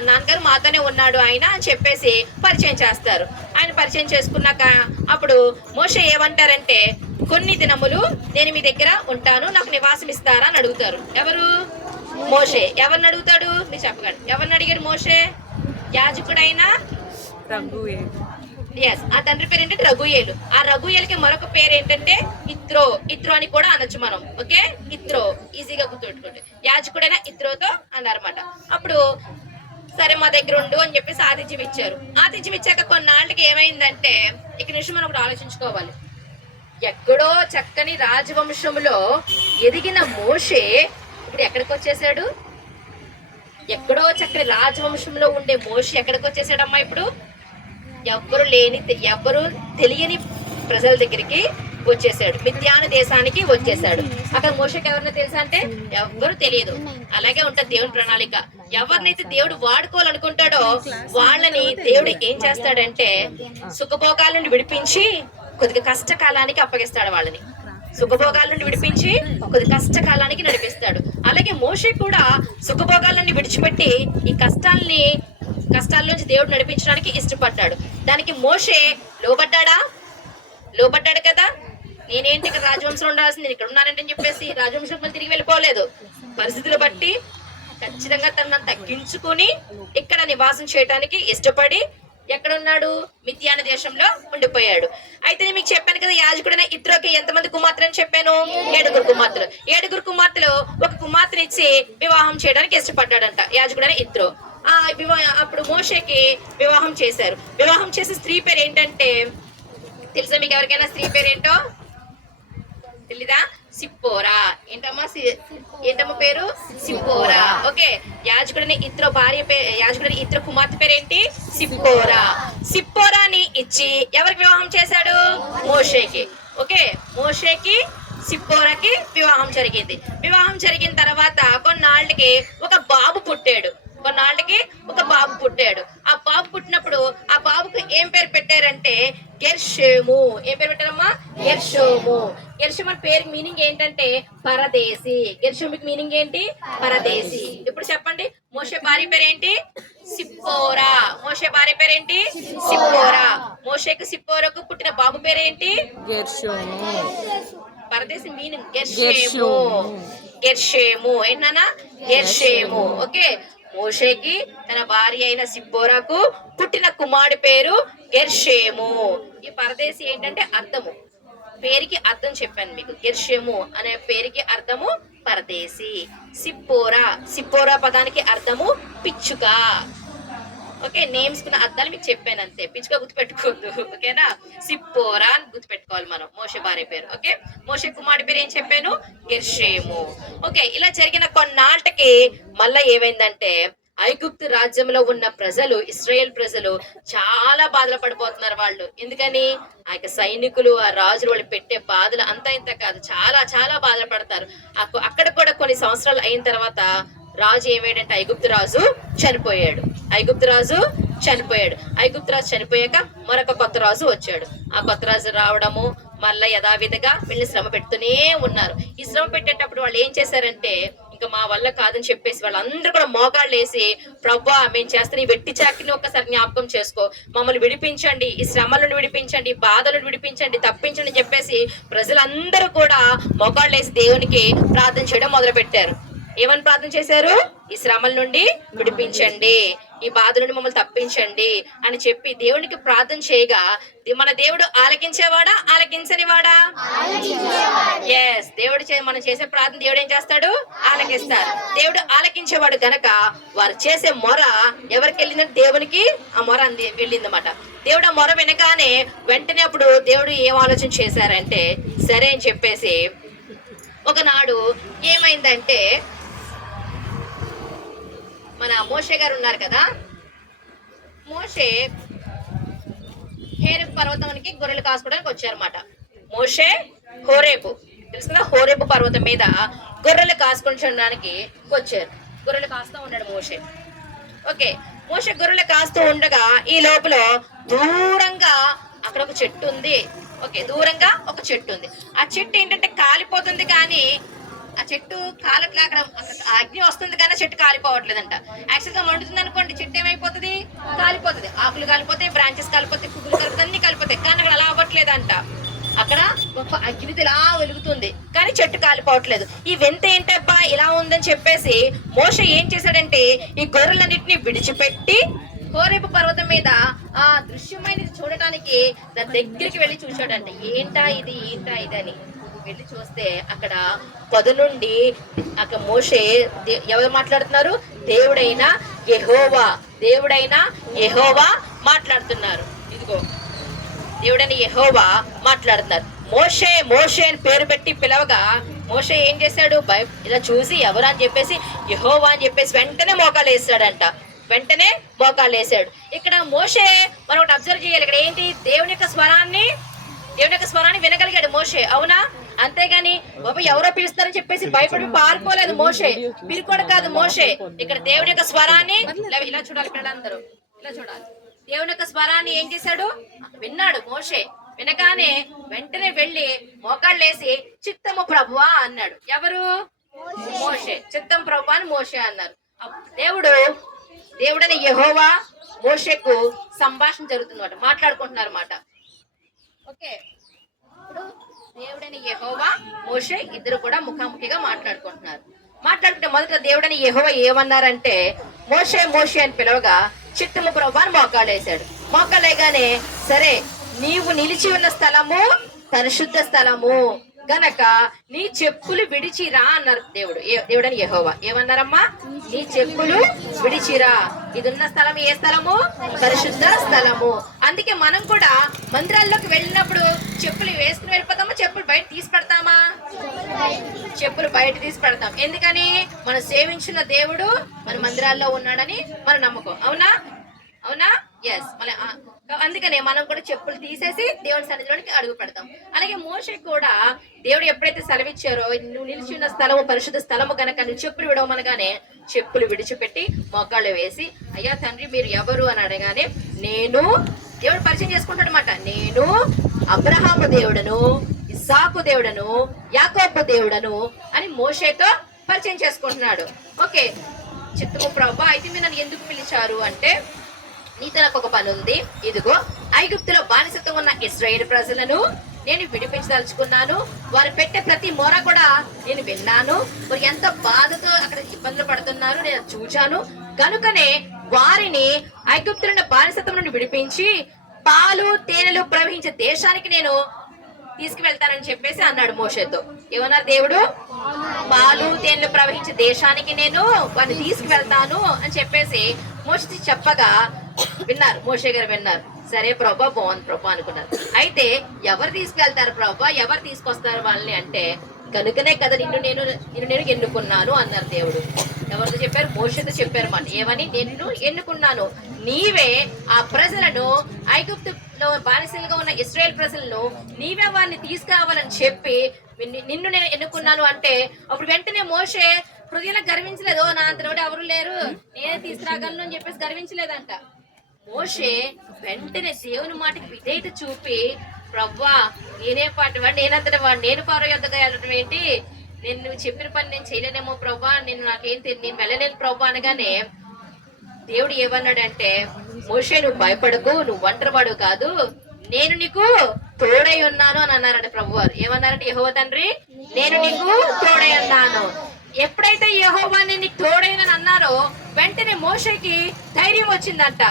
నాన్నగారు మాతోనే ఉన్నాడు ఆయన అని చెప్పేసి పరిచయం చేస్తారు. ఆయన పరిచయం చేసుకున్నాక అప్పుడు మోషే ఏమంటారంటే, కొన్ని దినములు నేను మీ దగ్గర ఉంటాను, నాకు నివాసం ఇస్తారా అని అడుగుతారు. ఎవరు? మోషే. ఎవరిని అడుగుతాడు? మీరు చెప్పగలరు. ఎవరిని అడిగాడు మోషే? యాజకుడైన ఆ తండ్రి పేరు ఏంటంటే రఘుయేలు. ఆ రఘుయేలుకి మరొక పేరు ఏంటంటే ఇత్రో అని కూడా అనొచ్చు మనం. ఓకే, ఇత్రో ఈజీగా గుర్తుపెట్టుకోండి. యాజకుడైన ఇత్రోతో అన్నారన్నమాట. అప్పుడు సరే మా దగ్గర ఉండు అని చెప్పేసి ఆతిథ్యం ఇచ్చారు. ఆతిథ్యం ఇచ్చాక కొన్నాళ్ళకి ఏమైందంటే ఇక్కడ నుంచి మనం ఒకటి ఆలోచించుకోవాలి. ఎక్కడో చక్కని రాజవంశంలో ఎదిగిన మోషే ఇప్పుడు ఎక్కడికి వచ్చేసాడు? ఎక్కడో చక్కని రాజవంశంలో ఉండే మోషే ఎక్కడికి వచ్చేసాడమ్మా? ఇప్పుడు ఎవ్వరు తెలియని ప్రజల దగ్గరికి వచ్చేసాడు. మిద్యాను దేశానికి వచ్చేసాడు. అక్కడ మోషేకి ఎవరినో తెలుసా అంటే ఎవ్వరు తెలియదు. అలాగే ఉంటది దేవుని ప్రణాళిక. ఎవరినైతే దేవుడు వాడుకోవాలనుకుంటాడో వాళ్ళని దేవుడు ఏం చేస్తాడంటే సుఖభోగాల నుండి విడిపించి కొద్దిగా కష్టకాలానికి అప్పగిస్తాడు. వాళ్ళని సుఖభోగాల నుండి విడిపించి కొద్ది కష్టకాలానికి నడిపిస్తాడు. అలాగే మోషే కూడా సుఖభోగాలన్నీ విడిచిపెట్టి ఈ కష్టాల నుంచి దేవుడు నడిపించడానికి ఇష్టపడ్డాడు. దానికి మోషే లోబడ్డాడు కదా. నేనేంటి ఇక్కడ రాజవంశంలో ఉండాల్సింది, నేను ఇక్కడ ఉన్నానంటే చెప్పేసి రాజవంశంలో తిరిగి వెళ్ళిపోలేదు. పరిస్థితులు బట్టి ఖచ్చితంగా తనను తగ్గించుకుని ఇక్కడ నివాసం చేయడానికి ఇష్టపడి ఎక్కడున్నాడు? మిద్యాను దేశంలో ఉండిపోయాడు. అయితే నేను మీకు చెప్పాను కదా, యాజకుడైన ఇత్రోకి ఎంతమంది కుమార్తెలు అని చెప్పాను? 7 కుమార్తెలు. 7 కుమార్తెలు ఒక కుమార్తెని ఇచ్చి వివాహం చేయడానికి ఇష్టపడ్డాడంట యాజకుడైన ఇత్రో. అప్పుడు మోషేకి వివాహం చేశారు. వివాహం చేసే స్త్రీ పేరు ఏంటంటే తెలుసా మీకు? ఎవరికైనా స్త్రీ పేరు ఏంటో తెలీదా? సిప్పోరా. ఏంటమ్మా ఏంటమ్మా పేరు? సిప్పోరా. ఓకే, యాజకుడిని ఇత్రో కుమార్తె పేరేంటి? సిప్పోరా. సిప్పోరాని ఇచ్చి ఎవరికి వివాహం చేశాడు? మోషేకి. ఓకే, మోషేకి సిప్పోరాకి వివాహం జరిగింది. వివాహం జరిగిన తర్వాత కొన్నాళ్ళకి ఒక బాబు పుట్టాడు. ఆ బాబు పుట్టినప్పుడు ఆ బాబుకు ఏం పేరు పెట్టారంటే గెర్షోము. ఏం పేరు పెట్టారమ్మా? గెర్షోము. గెర్షోము అని పేరు మీనింగ్ ఏంటంటే పరదేశి. గెర్షోముకి మీనింగ్ ఏంటి? పరదేశి. ఇప్పుడు చెప్పండి, మోషే భార్య పేరేంటి? సిప్పోరా. మోషే భార్య పేరేంటి? సిప్పోరా. మోషేకు సిప్పోరాకు పుట్టిన బాబు పేరేంటి? గెర్షోము. పరదేశి మీనింగ్ గెర్షేము. ఏంటన్నా? గెర్షేము. ఓకే, మోషేకి తన భార్య అయిన సిప్పోరాకు పుట్టిన కుమారుడి పేరు గెర్షేము. ఈ పరదేశి ఏంటంటే అర్థము, పేరుకి అర్థం చెప్పాను మీకు. గెర్షేము అనే పేరుకి అర్థము పరదేశి. సిప్పోరా పదానికి అర్థము పిచ్చుక. ఓకే, నేమ్స్ కున్న అర్థాలు మీకు చెప్పాను అంతే, పిచ్చుక గుర్తుపెట్టుకోవద్దు. ఓకేనా? సిప్పోరా అని గుర్తుపెట్టుకోవాలి మనం. మోషే భార్య పేరు. ఓకే, మోషే కుమారుడి పేరు ఏం చెప్పాను? గెర్షేము. ఓకే, ఇలా జరిగిన కొన్నాళ్ళకి మళ్ళా ఏమైందంటే ఐగుప్తు రాజ్యంలో ఉన్న ప్రజలు, ఇశ్రాయేల్ ప్రజలు చాలా బాధలు పడిపోతున్నారు వాళ్ళు. ఎందుకని? ఆ యొక్క సైనికులు, ఆ రాజులు వాళ్ళు పెట్టే బాధలు అంతా ఇంత కాదు, చాలా చాలా బాధలు పడతారు. అక్కడ కూడా కొన్ని సంవత్సరాలు అయిన తర్వాత రాజు ఏమయ్యాడంటే ఐగుప్తు రాజు చనిపోయాడు. ఐగుప్తు రాజు చనిపోయాక మరొక కొత్త రాజు వచ్చాడు. ఆ కొత్త రాజు రావడము మళ్ళీ యథావిధిగా వీళ్ళని శ్రమ పెడుతూనే ఉన్నారు. ఈ శ్రమ పెట్టేటప్పుడు వాళ్ళు ఏం చేశారంటే ఇంకా మా వల్ల కాదని చెప్పేసి వాళ్ళందరూ కూడా మోకాళ్ళు వేసి, ప్రభా మేము చేస్తున్న ఈ వెట్టి చాకిని ఒక్కసారి జ్ఞాపకం చేసుకో, మమ్మల్ని విడిపించండి, ఈ శ్రమలను విడిపించండి, బాధలను విడిపించండి, తప్పించండి అని చెప్పేసి ప్రజలందరూ కూడా మోకాళ్ళు వేసి దేవునికి ప్రార్థన చేయడం మొదలు పెట్టారు. ఏమని ప్రార్థన చేశారు? ఈ శ్రమల నుండి విడిపించండి, ఈ బాధ నుండి మమ్మల్ని తప్పించండి అని చెప్పి దేవునికి ప్రార్థన చేయగా మన దేవుడు ఆలకించేవాడా? ఆలకించనివాడా? ఎస్, దేవుడు మనం చేసే ప్రార్థన దేవుడు ఏం చేస్తాడు? ఆలకిస్తారు. దేవుడు ఆలకించేవాడు గనక వారు చేసే మొర ఎవరికి వెళ్ళిందంటే దేవునికి ఆ మొర వెళ్ళిందన్నమాట. దేవుడు ఆ మొర వినగానే వెంటనే అప్పుడు దేవుడు ఏం ఆలోచన చేశారంటే సరే అని చెప్పేసి ఒకనాడు ఏమైందంటే మన మోషే గారు ఉన్నారు కదా, మోషే హోరేబు పర్వతానికి గొర్రెలు కాసుకోవడానికి వచ్చారన్నమాట. మోషే హోరేబు తెలుసు కదా, హోరేబు పర్వతం మీద గొర్రెలు కాసుకొనడానికి వచ్చారు. గొర్రెలు కాస్తూ ఉన్నాడు మోషే. ఓకే, మోషే గొర్రెలు కాస్తూ ఉండగా ఈ లోపల దూరంగా అక్కడ ఒక చెట్టు ఉంది. ఓకే, దూరంగా ఒక చెట్టు ఉంది. ఆ చెట్టు ఏంటంటే కాలిపోతుంది, కానీ ఆ చెట్టు కాలట్లే, అక్కడ అగ్ని వస్తుంది కానీ చెట్టు కాలిపోవట్లేదంట. యాక్చువల్ గా మండుతుంది అనుకోండి, చెట్టు ఏమైపోతుంది? కాలిపోతుంది. ఆకులు కాలిపోతాయి, బ్రాంచెస్ కాలిపోతాయి, పువ్వులు కాలిపోతాయి, అన్ని కాలిపోతాయి. కానీ అక్కడ అలా అవ్వట్లేదంట. అక్కడ గొప్ప అగ్నిది ఇలా వెలుగుతుంది కానీ చెట్టు కాలిపోవట్లేదు. ఈ వింత ఏంటబ్బా ఇలా ఉందని చెప్పేసి మోషే ఏం చేశాడంటే ఈ గొర్రెలన్నింటినీ విడిచిపెట్టి హోరేబు పర్వతం మీద ఆ దృశ్యమైనది చూడటానికి దాని దగ్గరికి వెళ్ళి చూశాడంట. ఏంటా ఇది అని వెళ్ళి చూస్తే అక్కడ పొద నుండి అక్కడ మోషే ఎవరు మాట్లాడుతున్నారు? దేవుడైన యెహోవా మాట్లాడుతున్నారు. ఇదిగో దేవుడైన యెహోవా మాట్లాడుతున్నారు. మోషే అని పేరు పెట్టి పిలవగా మోషే ఏం చేశాడు? ఇలా చూసి ఎవరు అని చెప్పేసి యెహోవా అని చెప్పేసి వెంటనే మోకాలు వేసాడంట. ఇక్కడ మోషే మనం ఒకటి అబ్జర్వ్ చేయాలి. ఇక్కడ ఏంటి? దేవుని యొక్క స్వరాన్ని వినగలిగాడు మోషే, అవునా? అంతేగాని బాబా ఎవరో పిలుస్తారని చెప్పేసి భయపడి పారిపోలేదు మోషే, పిలుకోడు కాదు మోషే. ఇక్కడ దేవుని యొక్క స్వరాన్ని ఇలా చూడాలి, పిల్లలందరూ ఇలా చూడాలి. దేవుని యొక్క స్వరాన్ని ఏం చేశాడు? విన్నాడు మోషే. వినగానే వెంటనే వెళ్ళి మోకాళ్ళేసి చిత్తము ప్రభువా అన్నాడు. ఎవరు? మోషే. చిత్తం ప్రభువా అని మోషే అన్నారు. దేవుడని యెహోవా మోషేకు సంభాషణ జరుగుతుందన్నమాట, మాట్లాడుకుంటున్నారు అన్నమాట. ఓకే, ఇప్పుడు దేవుడని యెహోవా మోషే ఇద్దరు కూడా ముఖాముఖిగా మాట్లాడుకుంటే మొదట దేవుడని యెహోవా ఏమన్నారంటే మోషే అని పిలవగా చిత్తము ప్రభువా అని మోకాళ్ళేశాడు. మోకాళ్ళేగానే సరే నీవు నిలిచి ఉన్న స్థలము పరిశుద్ధ స్థలము గనక నీ చెప్పులు విడిచిరా అన్నారు దేవుడని యెహోవా. ఏమన్నారమ్మా? నీ చెప్పులు విడిచిరా. ఇది ఉన్న స్థలం ఏ స్థలము? పరిశుద్ధ స్థలము. అందుకే మనం కూడా మందిరాల్లోకి వెళ్ళినప్పుడు చెప్పులు వేసుకుని వెళ్ళిపోతామా, చెప్పులు బయట తీసి పెడతామా? చెప్పులు బయట తీసి పెడతాం. ఎందుకని? మనం సేవించిన దేవుడు మన మందిరాల్లో ఉన్నాడని మన నమ్మకం. అవునా? అవునా? ఎస్. మళ్ళీ అందుకనే మనం కూడా చెప్పులు తీసేసి దేవుని సన్నిధిలోనికి అడుగు పెడతాం. అలాగే మోషే కూడా దేవుడు ఎప్పుడైతే సెలవిచ్చారో, నువ్వు నిలిచి ఉన్న స్థలము పరిశుద్ధ స్థలము కనుక నువ్వు చెప్పులు విడవమనగానే చెప్పులు విడిచిపెట్టి మొక్కళ్ళు వేసి, అయ్యా తండ్రి మీరు ఎవరు అని అడగానే, నేను, దేవుడు పరిచయం చేసుకుంటాడు అనమాట, నేను అబ్రహాము దేవుడను, ఇస్సాకు దేవుడను, యాకోబు దేవుడను అని మోషేతో పరిచయం చేసుకుంటున్నాడు. ఓకే, చిత్తము ప్రభా, అయితే మీరు నన్ను ఎందుకు పిలిచారు అంటే, నీతో నాకు ఒక పని ఉంది. ఇదిగో ఐగుప్తులో బానిసత్వం ఉన్న ఇశ్రాయేలు ప్రజలను నేను విడిపించదలుచుకున్నాను. వారు పెట్టే ప్రతి మొర కూడా నేను విన్నాను. వారు ఎంత బాధతో అక్కడ ఇబ్బందులు పడుతున్నారు నేను చూచాను. కనుకనే వారిని ఐగుప్తుల బానిసత్వం నుండి విడిపించి పాలు తేనెలు ప్రవహించే దేశానికి నేను తీసుకువెళ్తానని చెప్పేసి అన్నాడు మోషేతో. ఏమన్నారు దేవుడు? పాలు తేనెలు ప్రవహించే దేశానికి నేను వారిని తీసుకువెళ్తాను అని చెప్పేసి మోషే చెప్పగా విన్నారు, మోషే గారు విన్నారు. సరే ప్రభా, బాగుంది ప్రభా అనుకున్నారు. అయితే ఎవరు తీసుకెళ్తారు ప్రభా, ఎవరు తీసుకొస్తారు వాళ్ళని అంటే, కనుకనే కదా నిన్ను నేను ఎన్నుకున్నాను అన్నారు దేవుడు. ఎవరితో చెప్పారు? మోషేతో చెప్పారు మాట. ఏమని? నిన్ను ఎన్నుకున్నాను, నీవే ఆ ప్రజలను, ఐగుప్తులో బానిసలుగా ఉన్న ఇశ్రాయేల్ ప్రజలను నీవే వారిని తీసుకురావాలని చెప్పి నిన్ను నేను ఎన్నుకున్నాను అంటే, అప్పుడు వెంటనే మోషే హృదయంలో గర్వించలేదు. నా అంతటి ఎవరు లేరు, నేనే తీసుకురాగలను అని చెప్పేసి గర్వించలేదంట. మోషే వెంటనే దేవుని మాటకి విధేయత చూపి, ప్రవ్వా నేనే పాటివాడు, నేనంతటి వాడు, నేను ఫరో యొద్దకు వెళ్ళడం ఏంటి, నేను నువ్వు చెప్పిన పని నేను చేయలేనేమో ప్రవ్వా, నేను వెళ్ళలేను ప్రవ్వా అనగానే దేవుడు ఏమన్నాడంటే, మోషే నువ్వు భయపడకు, నువ్వు ఒంటరివాడు కాదు, నేను నీకు తోడై ఉన్నాను అని అన్నారంట ప్రభువారు. ఏమన్నారంటే, యెహోవా తండ్రి నేను నీకు తోడై ఉన్నాను. ఎప్పుడైతే యెహోవాని నీకు తోడైనని అన్నారో వెంటనే మోషేకి ధైర్యం వచ్చిందంట.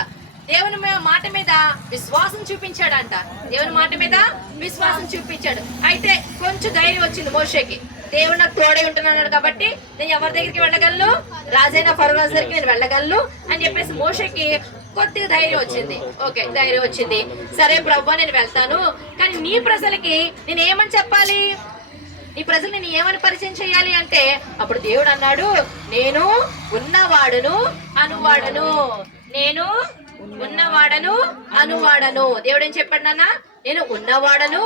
దేవుని మాట మీద విశ్వాసం చూపించాడంట. దేవుని మాట మీద విశ్వాసం చూపించాడు. అయితే కొంచెం ధైర్యం వచ్చింది మోషేకి. దేవుడు నాకు తోడై ఉంటున్నాడు కాబట్టి నేను ఎవరి దగ్గరికి వెళ్ళగలను, రాజైన ఫరో రాజు దగ్గరికి నేను వెళ్ళగలను అని చెప్పేసి మోషేకి కొద్దిగా ధైర్యం వచ్చింది. ఓకే, ధైర్యం వచ్చింది. సరే ప్రభు నేను వెళ్తాను, కానీ నీ ప్రజలకి నేను ఏమని చెప్పాలి, నీ ప్రజలు నేను ఏమని పరిచయం చేయాలి అంటే, అప్పుడు దేవుడు అన్నాడు, నేను ఉన్నవాడను అనువాడను, నేను ఉన్నవాడను అనువాడను. దేవుడు ఏం చెప్పాడు నాన్న? నేను ఉన్నవాడను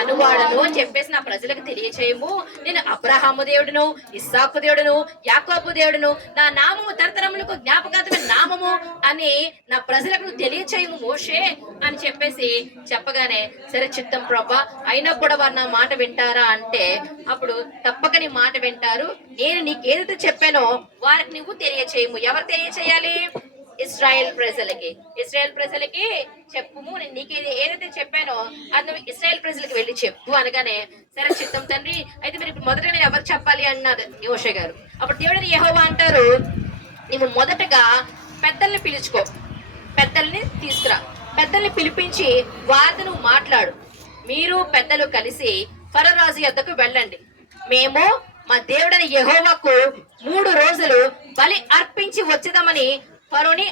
అనువాడను అని చెప్పేసి నా ప్రజలకు తెలియచేయము. నేను అబ్రహాము దేవుడును, ఇస్సాకు దేవుడును, యాకోబు దేవుడును, నా నామము తరతరములకు జ్ఞాపకార్థమైన నామము అని నా ప్రజలకు తెలియచేయము మోషే అని చెప్పేసి చెప్పగానే, సరే చిత్తం ప్రభా, అయినా కూడా వారు నా మాట వింటారా అంటే, అప్పుడు తప్పక నీ మాట వింటారు. నేను నీకు ఏదైతే చెప్పానో వారికి నువ్వు తెలియచేయము. ఎవరు తెలియచేయాలి? ఇశ్రాయేల్ ప్రజలకి చెప్పుము. నేను నీకు ఏదైతే చెప్పానో అది నువ్వు ఇశ్రాయేల్ ప్రజలకి వెళ్ళి చెప్పు అనగానే, సరే చిత్తం తండ్రి, అయితే మీరు ఇప్పుడు మొదట నేను ఎవరు చెప్పాలి అన్నారు మోషే గారు. అప్పుడు దేవుడు యెహోవా అంటారు, నువ్వు మొదటగా పెద్దల్ని పిలుచుకో, పెద్దల్ని తీసుకురా, పెద్దల్ని పిలిపించి వారితో నువ్వు మాట్లాడు. మీరు పెద్దలు కలిసి ఫరో రాజు యొద్దకు వెళ్ళండి. మేము మా దేవుడని యెహోవాకు 3 రోజులు బలి అర్పించి వచ్చేదామని ఫరోని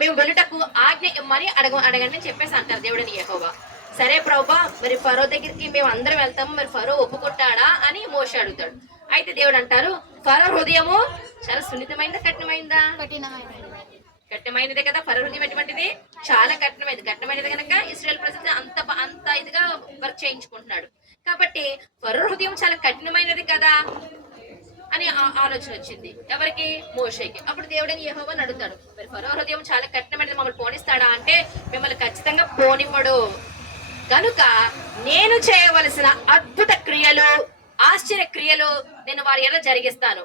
మేము వెళ్ళుటకు ఆజ్ఞ ఇమ్మని అడగండి అని చెప్పేసి అంటారు దేవుడని యెహోవా. సరే ప్రభా, మరి ఫరో దగ్గరికి మేము అందరం వెళ్తాము, మరి ఫరో ఒప్పుకుంటాడా అని మోషే అడుగుతాడు. అయితే దేవుడు అంటారు, ఫరో హృదయము చాలా సున్నితమైందా కఠినమైందా? కఠినమైనదే కదా. ఫరో హృదయం ఎటువంటిది? చాలా కఠినమైనది కనుక ఇశ్రాయేల్ ప్రజలు అంత ఇదిగా వర్క్ చేయించుకుంటున్నాడు. కాబట్టి ఫరో హృదయం చాలా కఠినమైనది కదా అని ఆలోచన వచ్చింది ఎవరికి? మోషేకి. అప్పుడు దేవుడని యెహోవాని అడుగుతాడు, మరి ఫరో హృదయం చాలా కఠినమైనది, మమ్మల్ని పోనిస్తాడా అంటే, మిమ్మల్ని ఖచ్చితంగా పోనివ్వడు. కనుక నేను చేయవలసిన అద్భుత క్రియలు, ఆశ్చర్య క్రియలు నేను వారి ఎలా జరిగిస్తాను.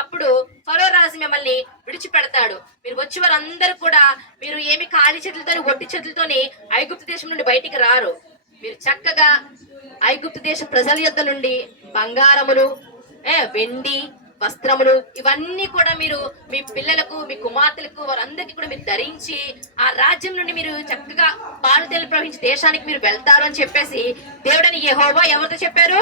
అప్పుడు ఫరో రాజు మిమ్మల్ని విడిచిపెడతాడు. మీరు వచ్చి వారందరూ కూడా మీరు ఏమి ఖాళీ చేతులతోని, ఒట్టి చేతులతోని ఐగుప్తు దేశం నుండి బయటికి రారు. మీరు చక్కగా ఐగుప్తు దేశ ప్రజల యొద్ద నుండి బంగారములు, వెండి వస్త్రములు ఇవన్నీ కూడా మీరు మీ పిల్లలకు, మీ కుమార్తెలకు, వారందరికీ కూడా మీరు ధరించి ఆ రాజ్యం నుండి మీరు చక్కగా పాలుతేలు ప్రవహించే దేశానికి మీరు వెళ్తారు అని చెప్పేసి దేవుడని యెహోవా ఎవరితో చెప్పారు?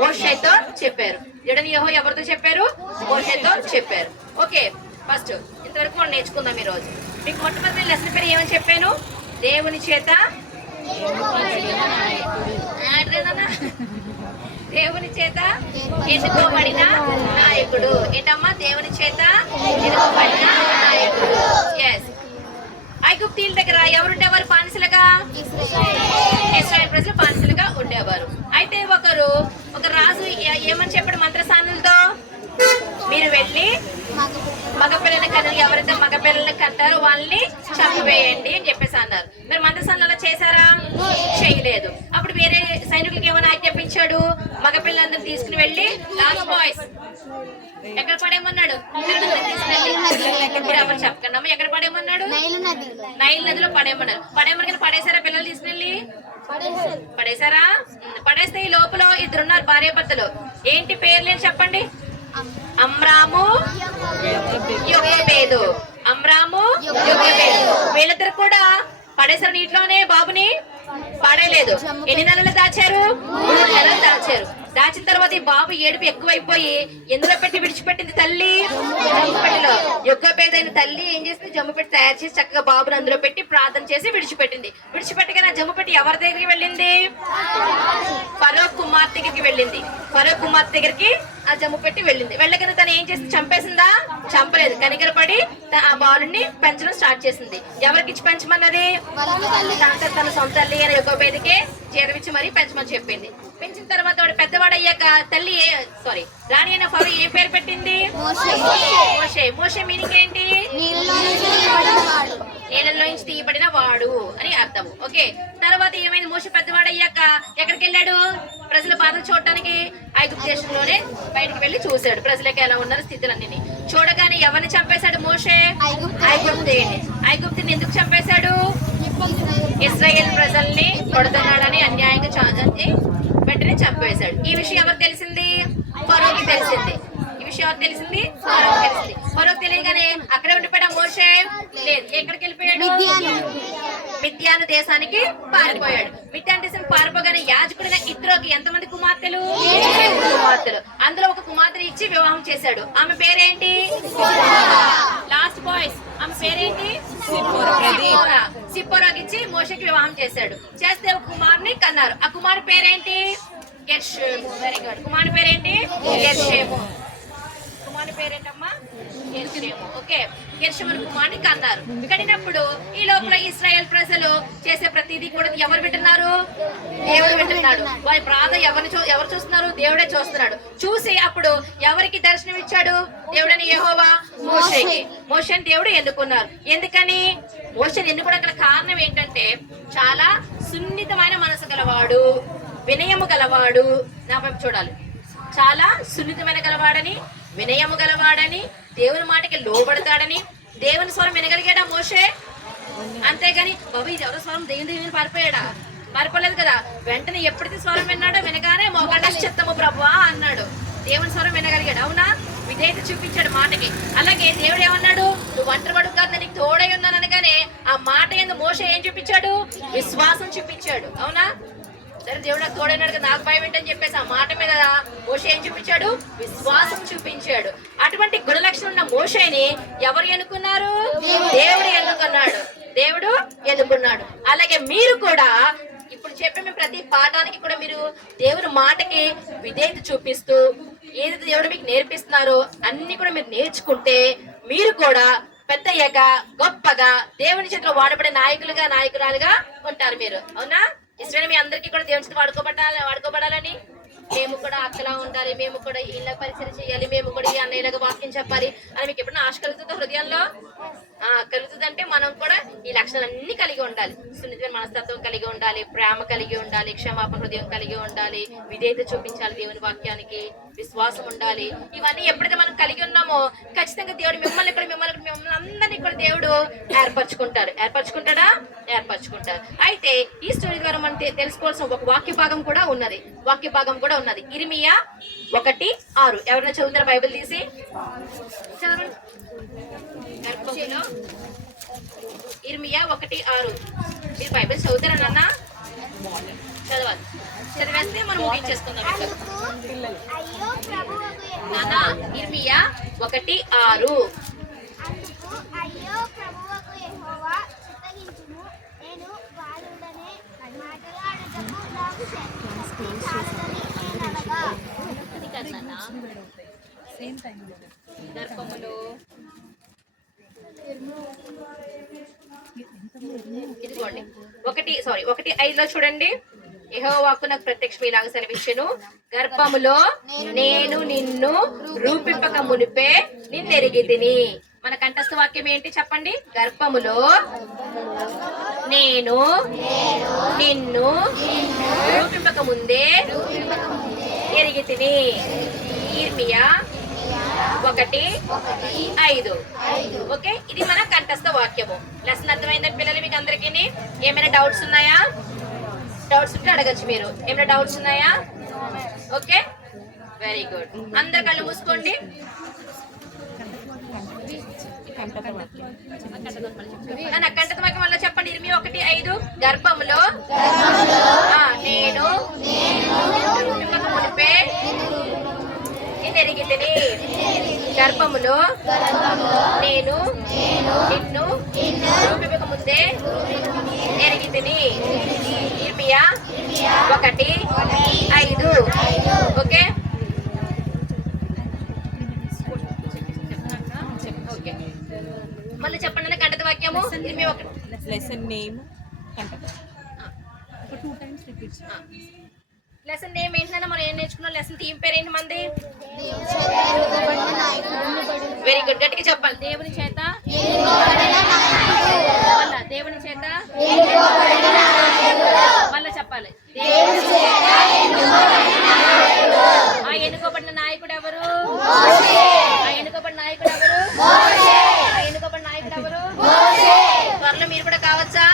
మోషేతో చెప్పారు. దేవుడని యెహోవా ఎవరితో చెప్పారు? మోషేతో చెప్పారు. ఓకే, ఫస్ట్ ఇంతవరకు మనం నేర్చుకుందాం. ఈ రోజు మీకు మొట్టమొదటి లెసన్ పేరు ఏమని చెప్పాను? దేవుని చేత దేవుని చేత ఎన్నుకోబడిన నాయకుడు. ఏంటమ్మా? దేవుని చేత ఎన్నుకోబడిన నాయకుడు. ఎస్. ఐగుప్తీయుల దగ్గర ఎవరుండేవారు బానిసలుగా? ఇశ్రాయేల్ ప్రజలు బానిసలుగా ఉండేవారు. అయితే ఒక రాజు ఏమని చెప్పాడు మంత్రసానులతో? మీరు వెళ్ళి మగపిల్లల్ని కన్నారు, ఎవరైతే మగపిల్లల్ని కంటారో వాళ్ళని చంపివేయండి అని చెప్పేసి అన్నారు. మరి మంత్రసానులు అలా చేశారా? చేయలేదు. అప్పుడు వేరే సైనికులకి ఏమైనా ఆజ్ఞాపించాడు? మగపిల్లలందరూ తీసుకుని వెళ్ళి లాస్ట్ బాయ్స్ ఎక్కడ పడేయమన్నాడు? ఎవరు చెప్పకండి, ఎక్కడ పడేయమన్నాడు? నైల్ నదిలో పడేయమన్నారు. పడేయమని పడేసారా పిల్లలు తీసుకుని? పడేసారా? పడేస్తే ఈ లోపల ఇద్దరున్నారు భార్యాభర్తలు. ఏంటి పేర్లు చెప్పండి? అమ్రాము, యోకేబేదు. అమ్రాము, యోకేబేదు. వీళ్ళిద్దరు కూడా పడేసారు నీటిలోనే. బాబుని పడేయలేదు. ఎన్ని నెలలు దాచారు? 3 నెలలు దాచారు. దాచిన తర్వాత ఈ బాబు ఏడుపు ఎక్కువైపోయి ఎందులో పెట్టి విడిచిపెట్టింది తల్లి? జమ్ముపెట్టిలో. యోకేబేదైన తల్లి ఏం చేసింది? జమ్ముపెట్టి తయారు చేసి చక్కగా బాబుని అందులో పెట్టి ప్రార్థన చేసి విడిచిపెట్టింది. విడిచిపెట్టగానే ఆ జమ్ముపెట్టి ఎవరి దగ్గరికి వెళ్ళింది? ఫరో కుమార్తె దగ్గరికి వెళ్ళింది. ఫరో కుమార్తె దగ్గరికి ఆ జమ్ము పెట్టి వెళ్ళింది. వెళ్ళగానే తను ఏం చేసింది? చంపేసిందా? చంపలేదు. కనికరపడి ఆ బాలుని పెంచడం స్టార్ట్ చేసింది. ఎవరికి ఇచ్చి పెంచమన్నది? తన సొంత తల్లి అయిన యోకేబేదుకే జీరవిచ్చి మరీ పెంచమని చెప్పింది. పెంచిన తర్వాత వాడు పెద్దవాడు అయ్యాక తల్లి రాణి అయిన ఫరో ఏ పేరు పెట్టింది? మోషే. మోషే మీనింగ్ ఏంటి? నీళ్ళలో నుంచి తీయబడిన వాడు అని అర్థం. ఓకే. తర్వాత ఏమైంది? మోషే పెద్దవాడు అయ్యాక ఎక్కడికి వెళ్ళాడు? ప్రజల బాధలు చూడటానికి ఐగుప్తు దేశంలోనే బయటకు వెళ్లి చూశాడు ప్రజలకి ఎలా ఉన్నారు స్థితులన్నీ. చూడగానే ఎవరిని చంపేశాడు మోషే? ఐగుప్తుని. ఐగుప్తుని ఎందుకు చంపేశాడు? ఇశ్రాయేల్ ప్రజల్ని కొడుతున్నాడని అన్యాయంగా వెంటనే చంపేశాడు. ఈ విషయం ఎవరు తెలిసింది? ఫరోకి తెలిసింది. ఈ విషయం ఎవరు తెలిసింది? ఫరోకి తెలిసింది. ఫరోకి తెలియగానే అక్కడే ఉండిపోయాడు మోషే? లేదు. ఎక్కడికి వెళ్ళిపోయాడు? మిద్యాను దేశానికి పారిపోయాడు. మిద్యాను దేశానికి పారిపోగానే యాజకుడైన ఇత్రోకి ఎంతమంది కుమార్తెలు? కుమార్తెలు. అందులో ఒక కుమార్తెను ఇచ్చి వివాహం చేశాడు. ఆమె పేరేంటి? Last boys. ఆమె పేరేంటి? సిప్పోరాకి ఇచ్చి మోషేకి వివాహం చేశాడు. చేస్తే ఒక కుమారుని కన్నారు. ఆ కుమారు పేరేంటి? గెర్షోము. Very good. కుమారు పేరేంటి? గెర్షోము. కుమారు పేరేంటమ్మా? గెర్షోము. ఓకే. గెర్షోము కుమారుని కన్నారు. కనినప్పుడు ఈ లోపల ఇశ్రాయేల్ ప్రజలు చేసే ప్రతిదీ కూడా ఎవరు వింటున్నారు? దేవుడు వింటున్నాడు. వారి ప్రార్థన ఎవరు చూస్తున్నారు? దేవుడే చూస్తున్నాడు. చూసి అప్పుడు ఎవరికి దర్శనం ఇచ్చాడు? దేవుడని యెహోవా మోషేకి. మోషేని దేవుడు ఎన్నుకున్నారు. ఎందుకని? మోషేని ఎన్నుకోవడానికి కారణం ఏంటంటే చాలా సున్నితమైన మనసు గలవాడు, వినయము గలవాడు. నా వైపు చూడాలి. చాలా సున్నితమైన గలవాడని, వినయము గలవాడని, దేవుని మాటకి లోబడతాడని, దేవుని స్వరం వినగలిగాడా మోషే? అంతేగాని బాబు ఇది ఎవరో స్వరం దేవుని పారిపోయాడా? పారిపోలేదు కదా. వెంటనే ఎప్పుడైతే స్వరం విన్నాడో వినగానే మోకాళ్ళ చిత్తము ప్రభువా అన్నాడు. దేవుని స్వరం వినగలిగాడు. అవునా? విధేయత చూపించాడు మాటకి. అలాగే దేవుడు ఏమన్నాడు? నువ్వు ఒంటరివాడు కాదు, నేను తోడై ఉన్నాను అనగానే ఆ మాట ఏందో మోషే ఏం చూపించాడు? విశ్వాసం చూపించాడు. అవునా? సరే దేవుడు నాకు తోడైనాడు కదా, నాకు భయం ఏంటని చెప్పేసి ఆ మాట మీద మోషే ఏం చూపించాడు? విశ్వాసం చూపించాడు. అటువంటి గుణలక్షణం ఉన్న మోషేని ఎవరు ఎన్నుకున్నారు? దేవుడు ఎన్నుకున్నాడు. దేవుడు ఎన్నుకున్నాడు. అలాగే మీరు కూడా ఇప్పుడు చెప్పే ప్రతి పాఠానికి కూడా మీరు దేవుని మాటకి విధేయత చూపిస్తూ ఏదైతే దేవుడు మీకు నేర్పిస్తున్నారో అన్ని కూడా మీరు నేర్చుకుంటే మీరు కూడా పెద్దయ్యాక గొప్పగా దేవుని చేతిలో వాడబడే నాయకురాలుగా ఉంటారు మీరు. అవునా? ఇష్టమైన మీ అందరికీ కూడా దేవుని చేతి వాడుకోబడాలని మేము కూడా అక్కలా ఉండాలి, మేము కూడా ఇలా పరిచయం చేయాలి, మేము కూడా ఈ అన్నయ్యలాగా వాక్యం చెప్పాలి అని మీకు ఎప్పుడైనా ఆశ కలుగుతుందో హృదయంలో? కలుగుతుందంటే మనం కూడా ఈ లక్షణాలన్నీ కలిగి ఉండాలి. సున్నితమైన మనస్తత్వం కలిగి ఉండాలి, ప్రేమ కలిగి ఉండాలి, క్షమాపణ హృదయం కలిగి ఉండాలి, విధేయత చూపించాలి, దేవుని వాక్యానికి విశ్వాసం ఉండాలి. ఇవన్నీ ఎప్పుడైతే మనం కలిగి ఉన్నామో ఖచ్చితంగా దేవుడు మిమ్మల్ని అందరినీ కూడా దేవుడు ఏర్పరచుకుంటాడా? ఏర్పరచుకుంటారు. అయితే ఈ స్టోరీ ద్వారా మనం తెలుసుకోవాల్సిన ఒక వాక్య భాగం కూడా ఉన్నది. ఇర్మియా 1:6. ఎవరైనా చదువుతారా బైబిల్ తీసి? చదవండి. ఇర్మియా 1:6. మీరు బైబిల్ చదువుతారా నాన్న? చదవాలి. చదివేస్తే మనం ముగించేసుకుందాం. నాన్న ఇర్మియా 1:6. కాదు నాన్న. దర్పములు ఇదిగోండి 1:5 చూడండి. యెహోవాకు నాకు ప్రత్యక్షం ఇలాగ సెలవిచ్చెను, గర్భములో నేను నిన్ను రూపింపక మునిపే నిన్నెరిగితిని. మన కంఠస్థ వాక్యం ఏంటి చెప్పండి? గర్భములో నేను నిన్ను రూపింపక ముందే ఎరిగితిని. ఇర్మియా 1:5. ఓకే, ఇది మన కంఠస్థ వాక్యము. లెసన్ అర్థమైందని పిల్లలు మీకు అందరికీ? ఏమైనా డౌట్స్ ఉన్నాయా? డౌట్స్ ఉంటే అడగచ్చు మీరు. ఏమైనా డౌట్స్ ఉన్నాయా? Okay, very good. అందరు కళ్ళు మూసుకోండి. నా కంఠస్థ వాక్యం వల్ల చెప్పండి. ఇర్మియా 1:5. గర్భములో నేను మునిపే ఎరిగితిని. గర్భములో నేను నిన్ను రూపింపక ముందే ఎరిగితిని. ఇర్మియా 1:5. ఓకే, ఓకే, మళ్ళీ చెప్పండి కంఠత వాక్యము. ఇర్మియా 1. లెసన్ నేమ్ లెసన్ నేమ్ ఏంటన్నా మనం ఏం నేర్చుకున్నాం? లెసన్ థీమ్ పేరు ఏంటి మంది? వెరీ గుడ్, గట్టిగా చెప్పాలి. దేవుని చేత మళ్ళా దేవుని చేత మళ్ళా చెప్పాలి. ఆ ఎన్నుకోబడిన నాయకుడు ఎవరు? ఆ ఎన్నుకోబడిన నాయకుడు ఎవరు? ఆ ఎన్నుకోబడిన నాయకుడు ఎవరు? త్వరలో మీరు కూడా కావచ్చా?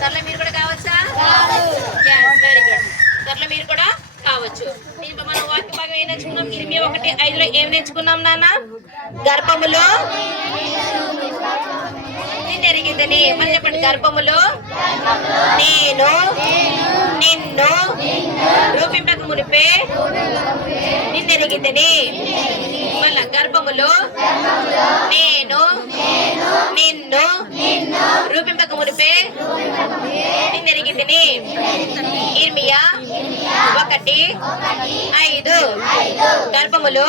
త్వరలో మీరు కూడా కావచ్చా? వెరీ గుడ్, త్వరలో మీరు కూడా కావచ్చు. దీంట్లో మనం వాక్య భాగం ఏం నేర్చుకున్నాం? ఇర్మియా 1:5లో ఏం నేర్చుకున్నాం నాన్న? గర్భములో నిన్నెరిగితిని. మళ్ళీ చెప్పండి. గర్భములో నేను నిన్ను రూపింపక మునిపే నిన్నెరిగితిని. మళ్ళా గర్భములో నేను నిన్ను రూపింపక మునిపే నిన్నెరిగితిని. ఇర్మియా 1:5. గర్భములో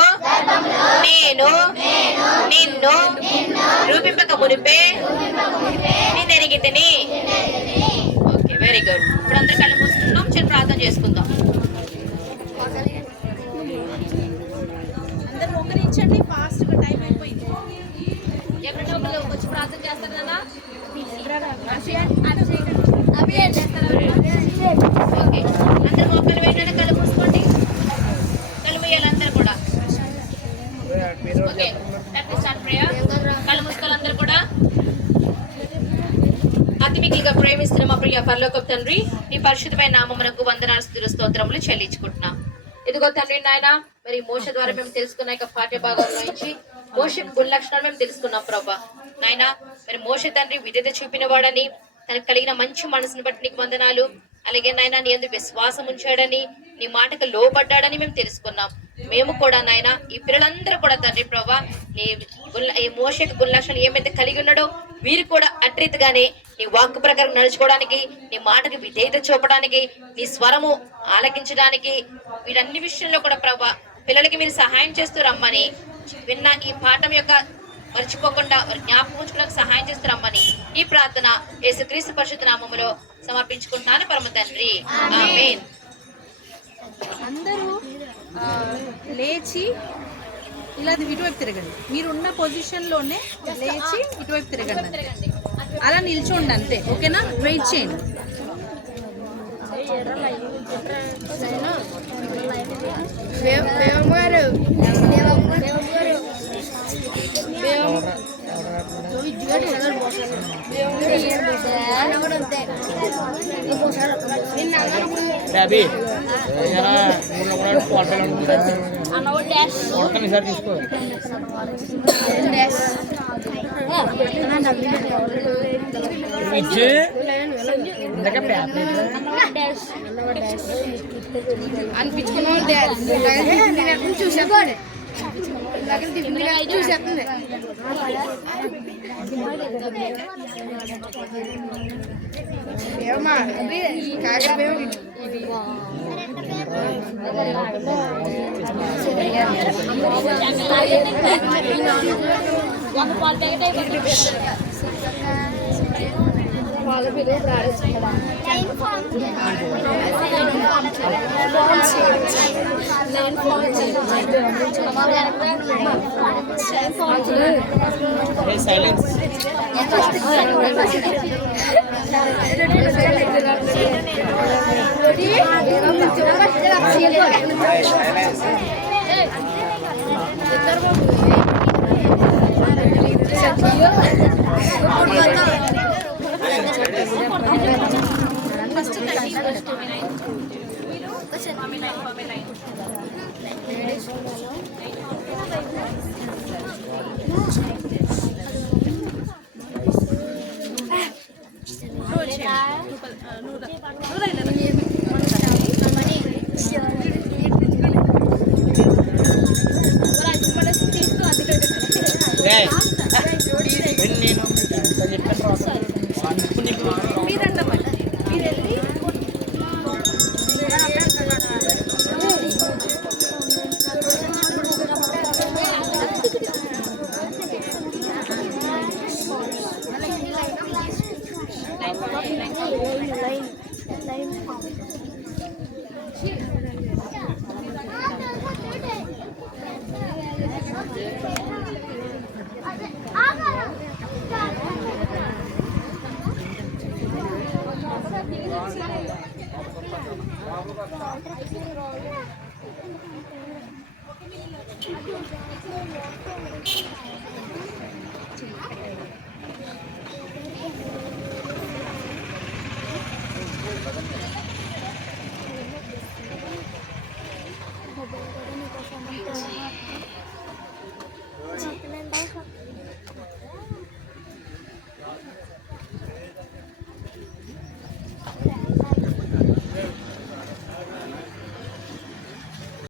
నేను నిన్ను రూపింపక మునిపే నిన్నెరిగితిని. Okay, very good. ఇప్పుడు అందరు కళ్ళు మూసుకుందాం, చిన్న ప్రార్థన చేసుకుందాం. అందరూ మోకరించండి, ఫాస్ట్ గా టైం అయిపోయింది. ఎవరైనా ఒకళ్ళు వచ్చి ప్రార్థన చేస్తారు కదా? ఓకే, అందరు మొక్కలు వేయండి, కళ్ళు మూసుకోండి. కళ్ళు మూయాలి అందరు కూడా. ఓకే, కళ్ళు మూసుకోవాలి అందరు కూడా. అతి మిగిలిగా ప్రేమిస్తున్న మా ప్రియ పరలోకపు తండ్రి, నీ పరిశుద్ధమైన నామమునకు వందనాలు స్తుతులు స్తోత్రములు చెల్లించుకుంటున్నాం. ఇదిగో తండ్రి నాయన, మరి మోష ద్వారా మేము తెలుసుకున్న యొక్క పాఠ్య భాగంలో నుంచి మోషకు గుణలక్షణాలు మేము తెలుసుకున్నాం ప్రభా నాయన. మరి మోష తండ్రి విధేయత చూపిన వాడని, తనకు కలిగిన మంచి మనసుని బట్టి నీకు వందనాలు. అలాగే నాయన నీ యందు విశ్వాసం ఉంచాడని, నీ మాటకు లోబడ్డాడని మేము తెలుసుకున్నాం. మేము కూడా నాయన ఈ పిల్లలందరూ కూడా తండ్రి ప్రభా ఈ మోషకు గుణలక్షణాలు ఏమైతే కలిగి ఉన్నాడో వీరు కూడా అట్రీతిగానే నీ వాక్కు ప్రకారం నడుచుకోవడానికి, నీ మాటకు విధేయత చూపడానికి, నీ స్వరము ఆలకించడానికి, వీటన్ని విషయంలో కూడా ప్రభా పిల్లలకి మీరు సహాయం చేస్తూ రమ్మని, విన్న ఈ పాఠం యొక్క మర్చిపోకుండా జ్ఞాపకం ఉంచుకోవడానికి సహాయం చేస్తూ రమ్మని ఈ ప్రార్థన యేసుక్రీస్తు పరిశుద్ధ నామములో సమర్పించుకుంటున్నాను పరమ తండ్రి, ఆమేన్. అందరూ లేచి ఇలా ఇటువైపు తిరగండి. మీరు ఉన్న పొజిషన్లోనే లేచి ఇటువైపు తిరగండి. అలా నిల్చోండి అంతే, ఓకేనా? వెయిట్ చేయండి. తీసుకో అనిపించుకున్న చూసా ఒక పాలు ప్యాకెట్ అయిపోతుంది. Wow.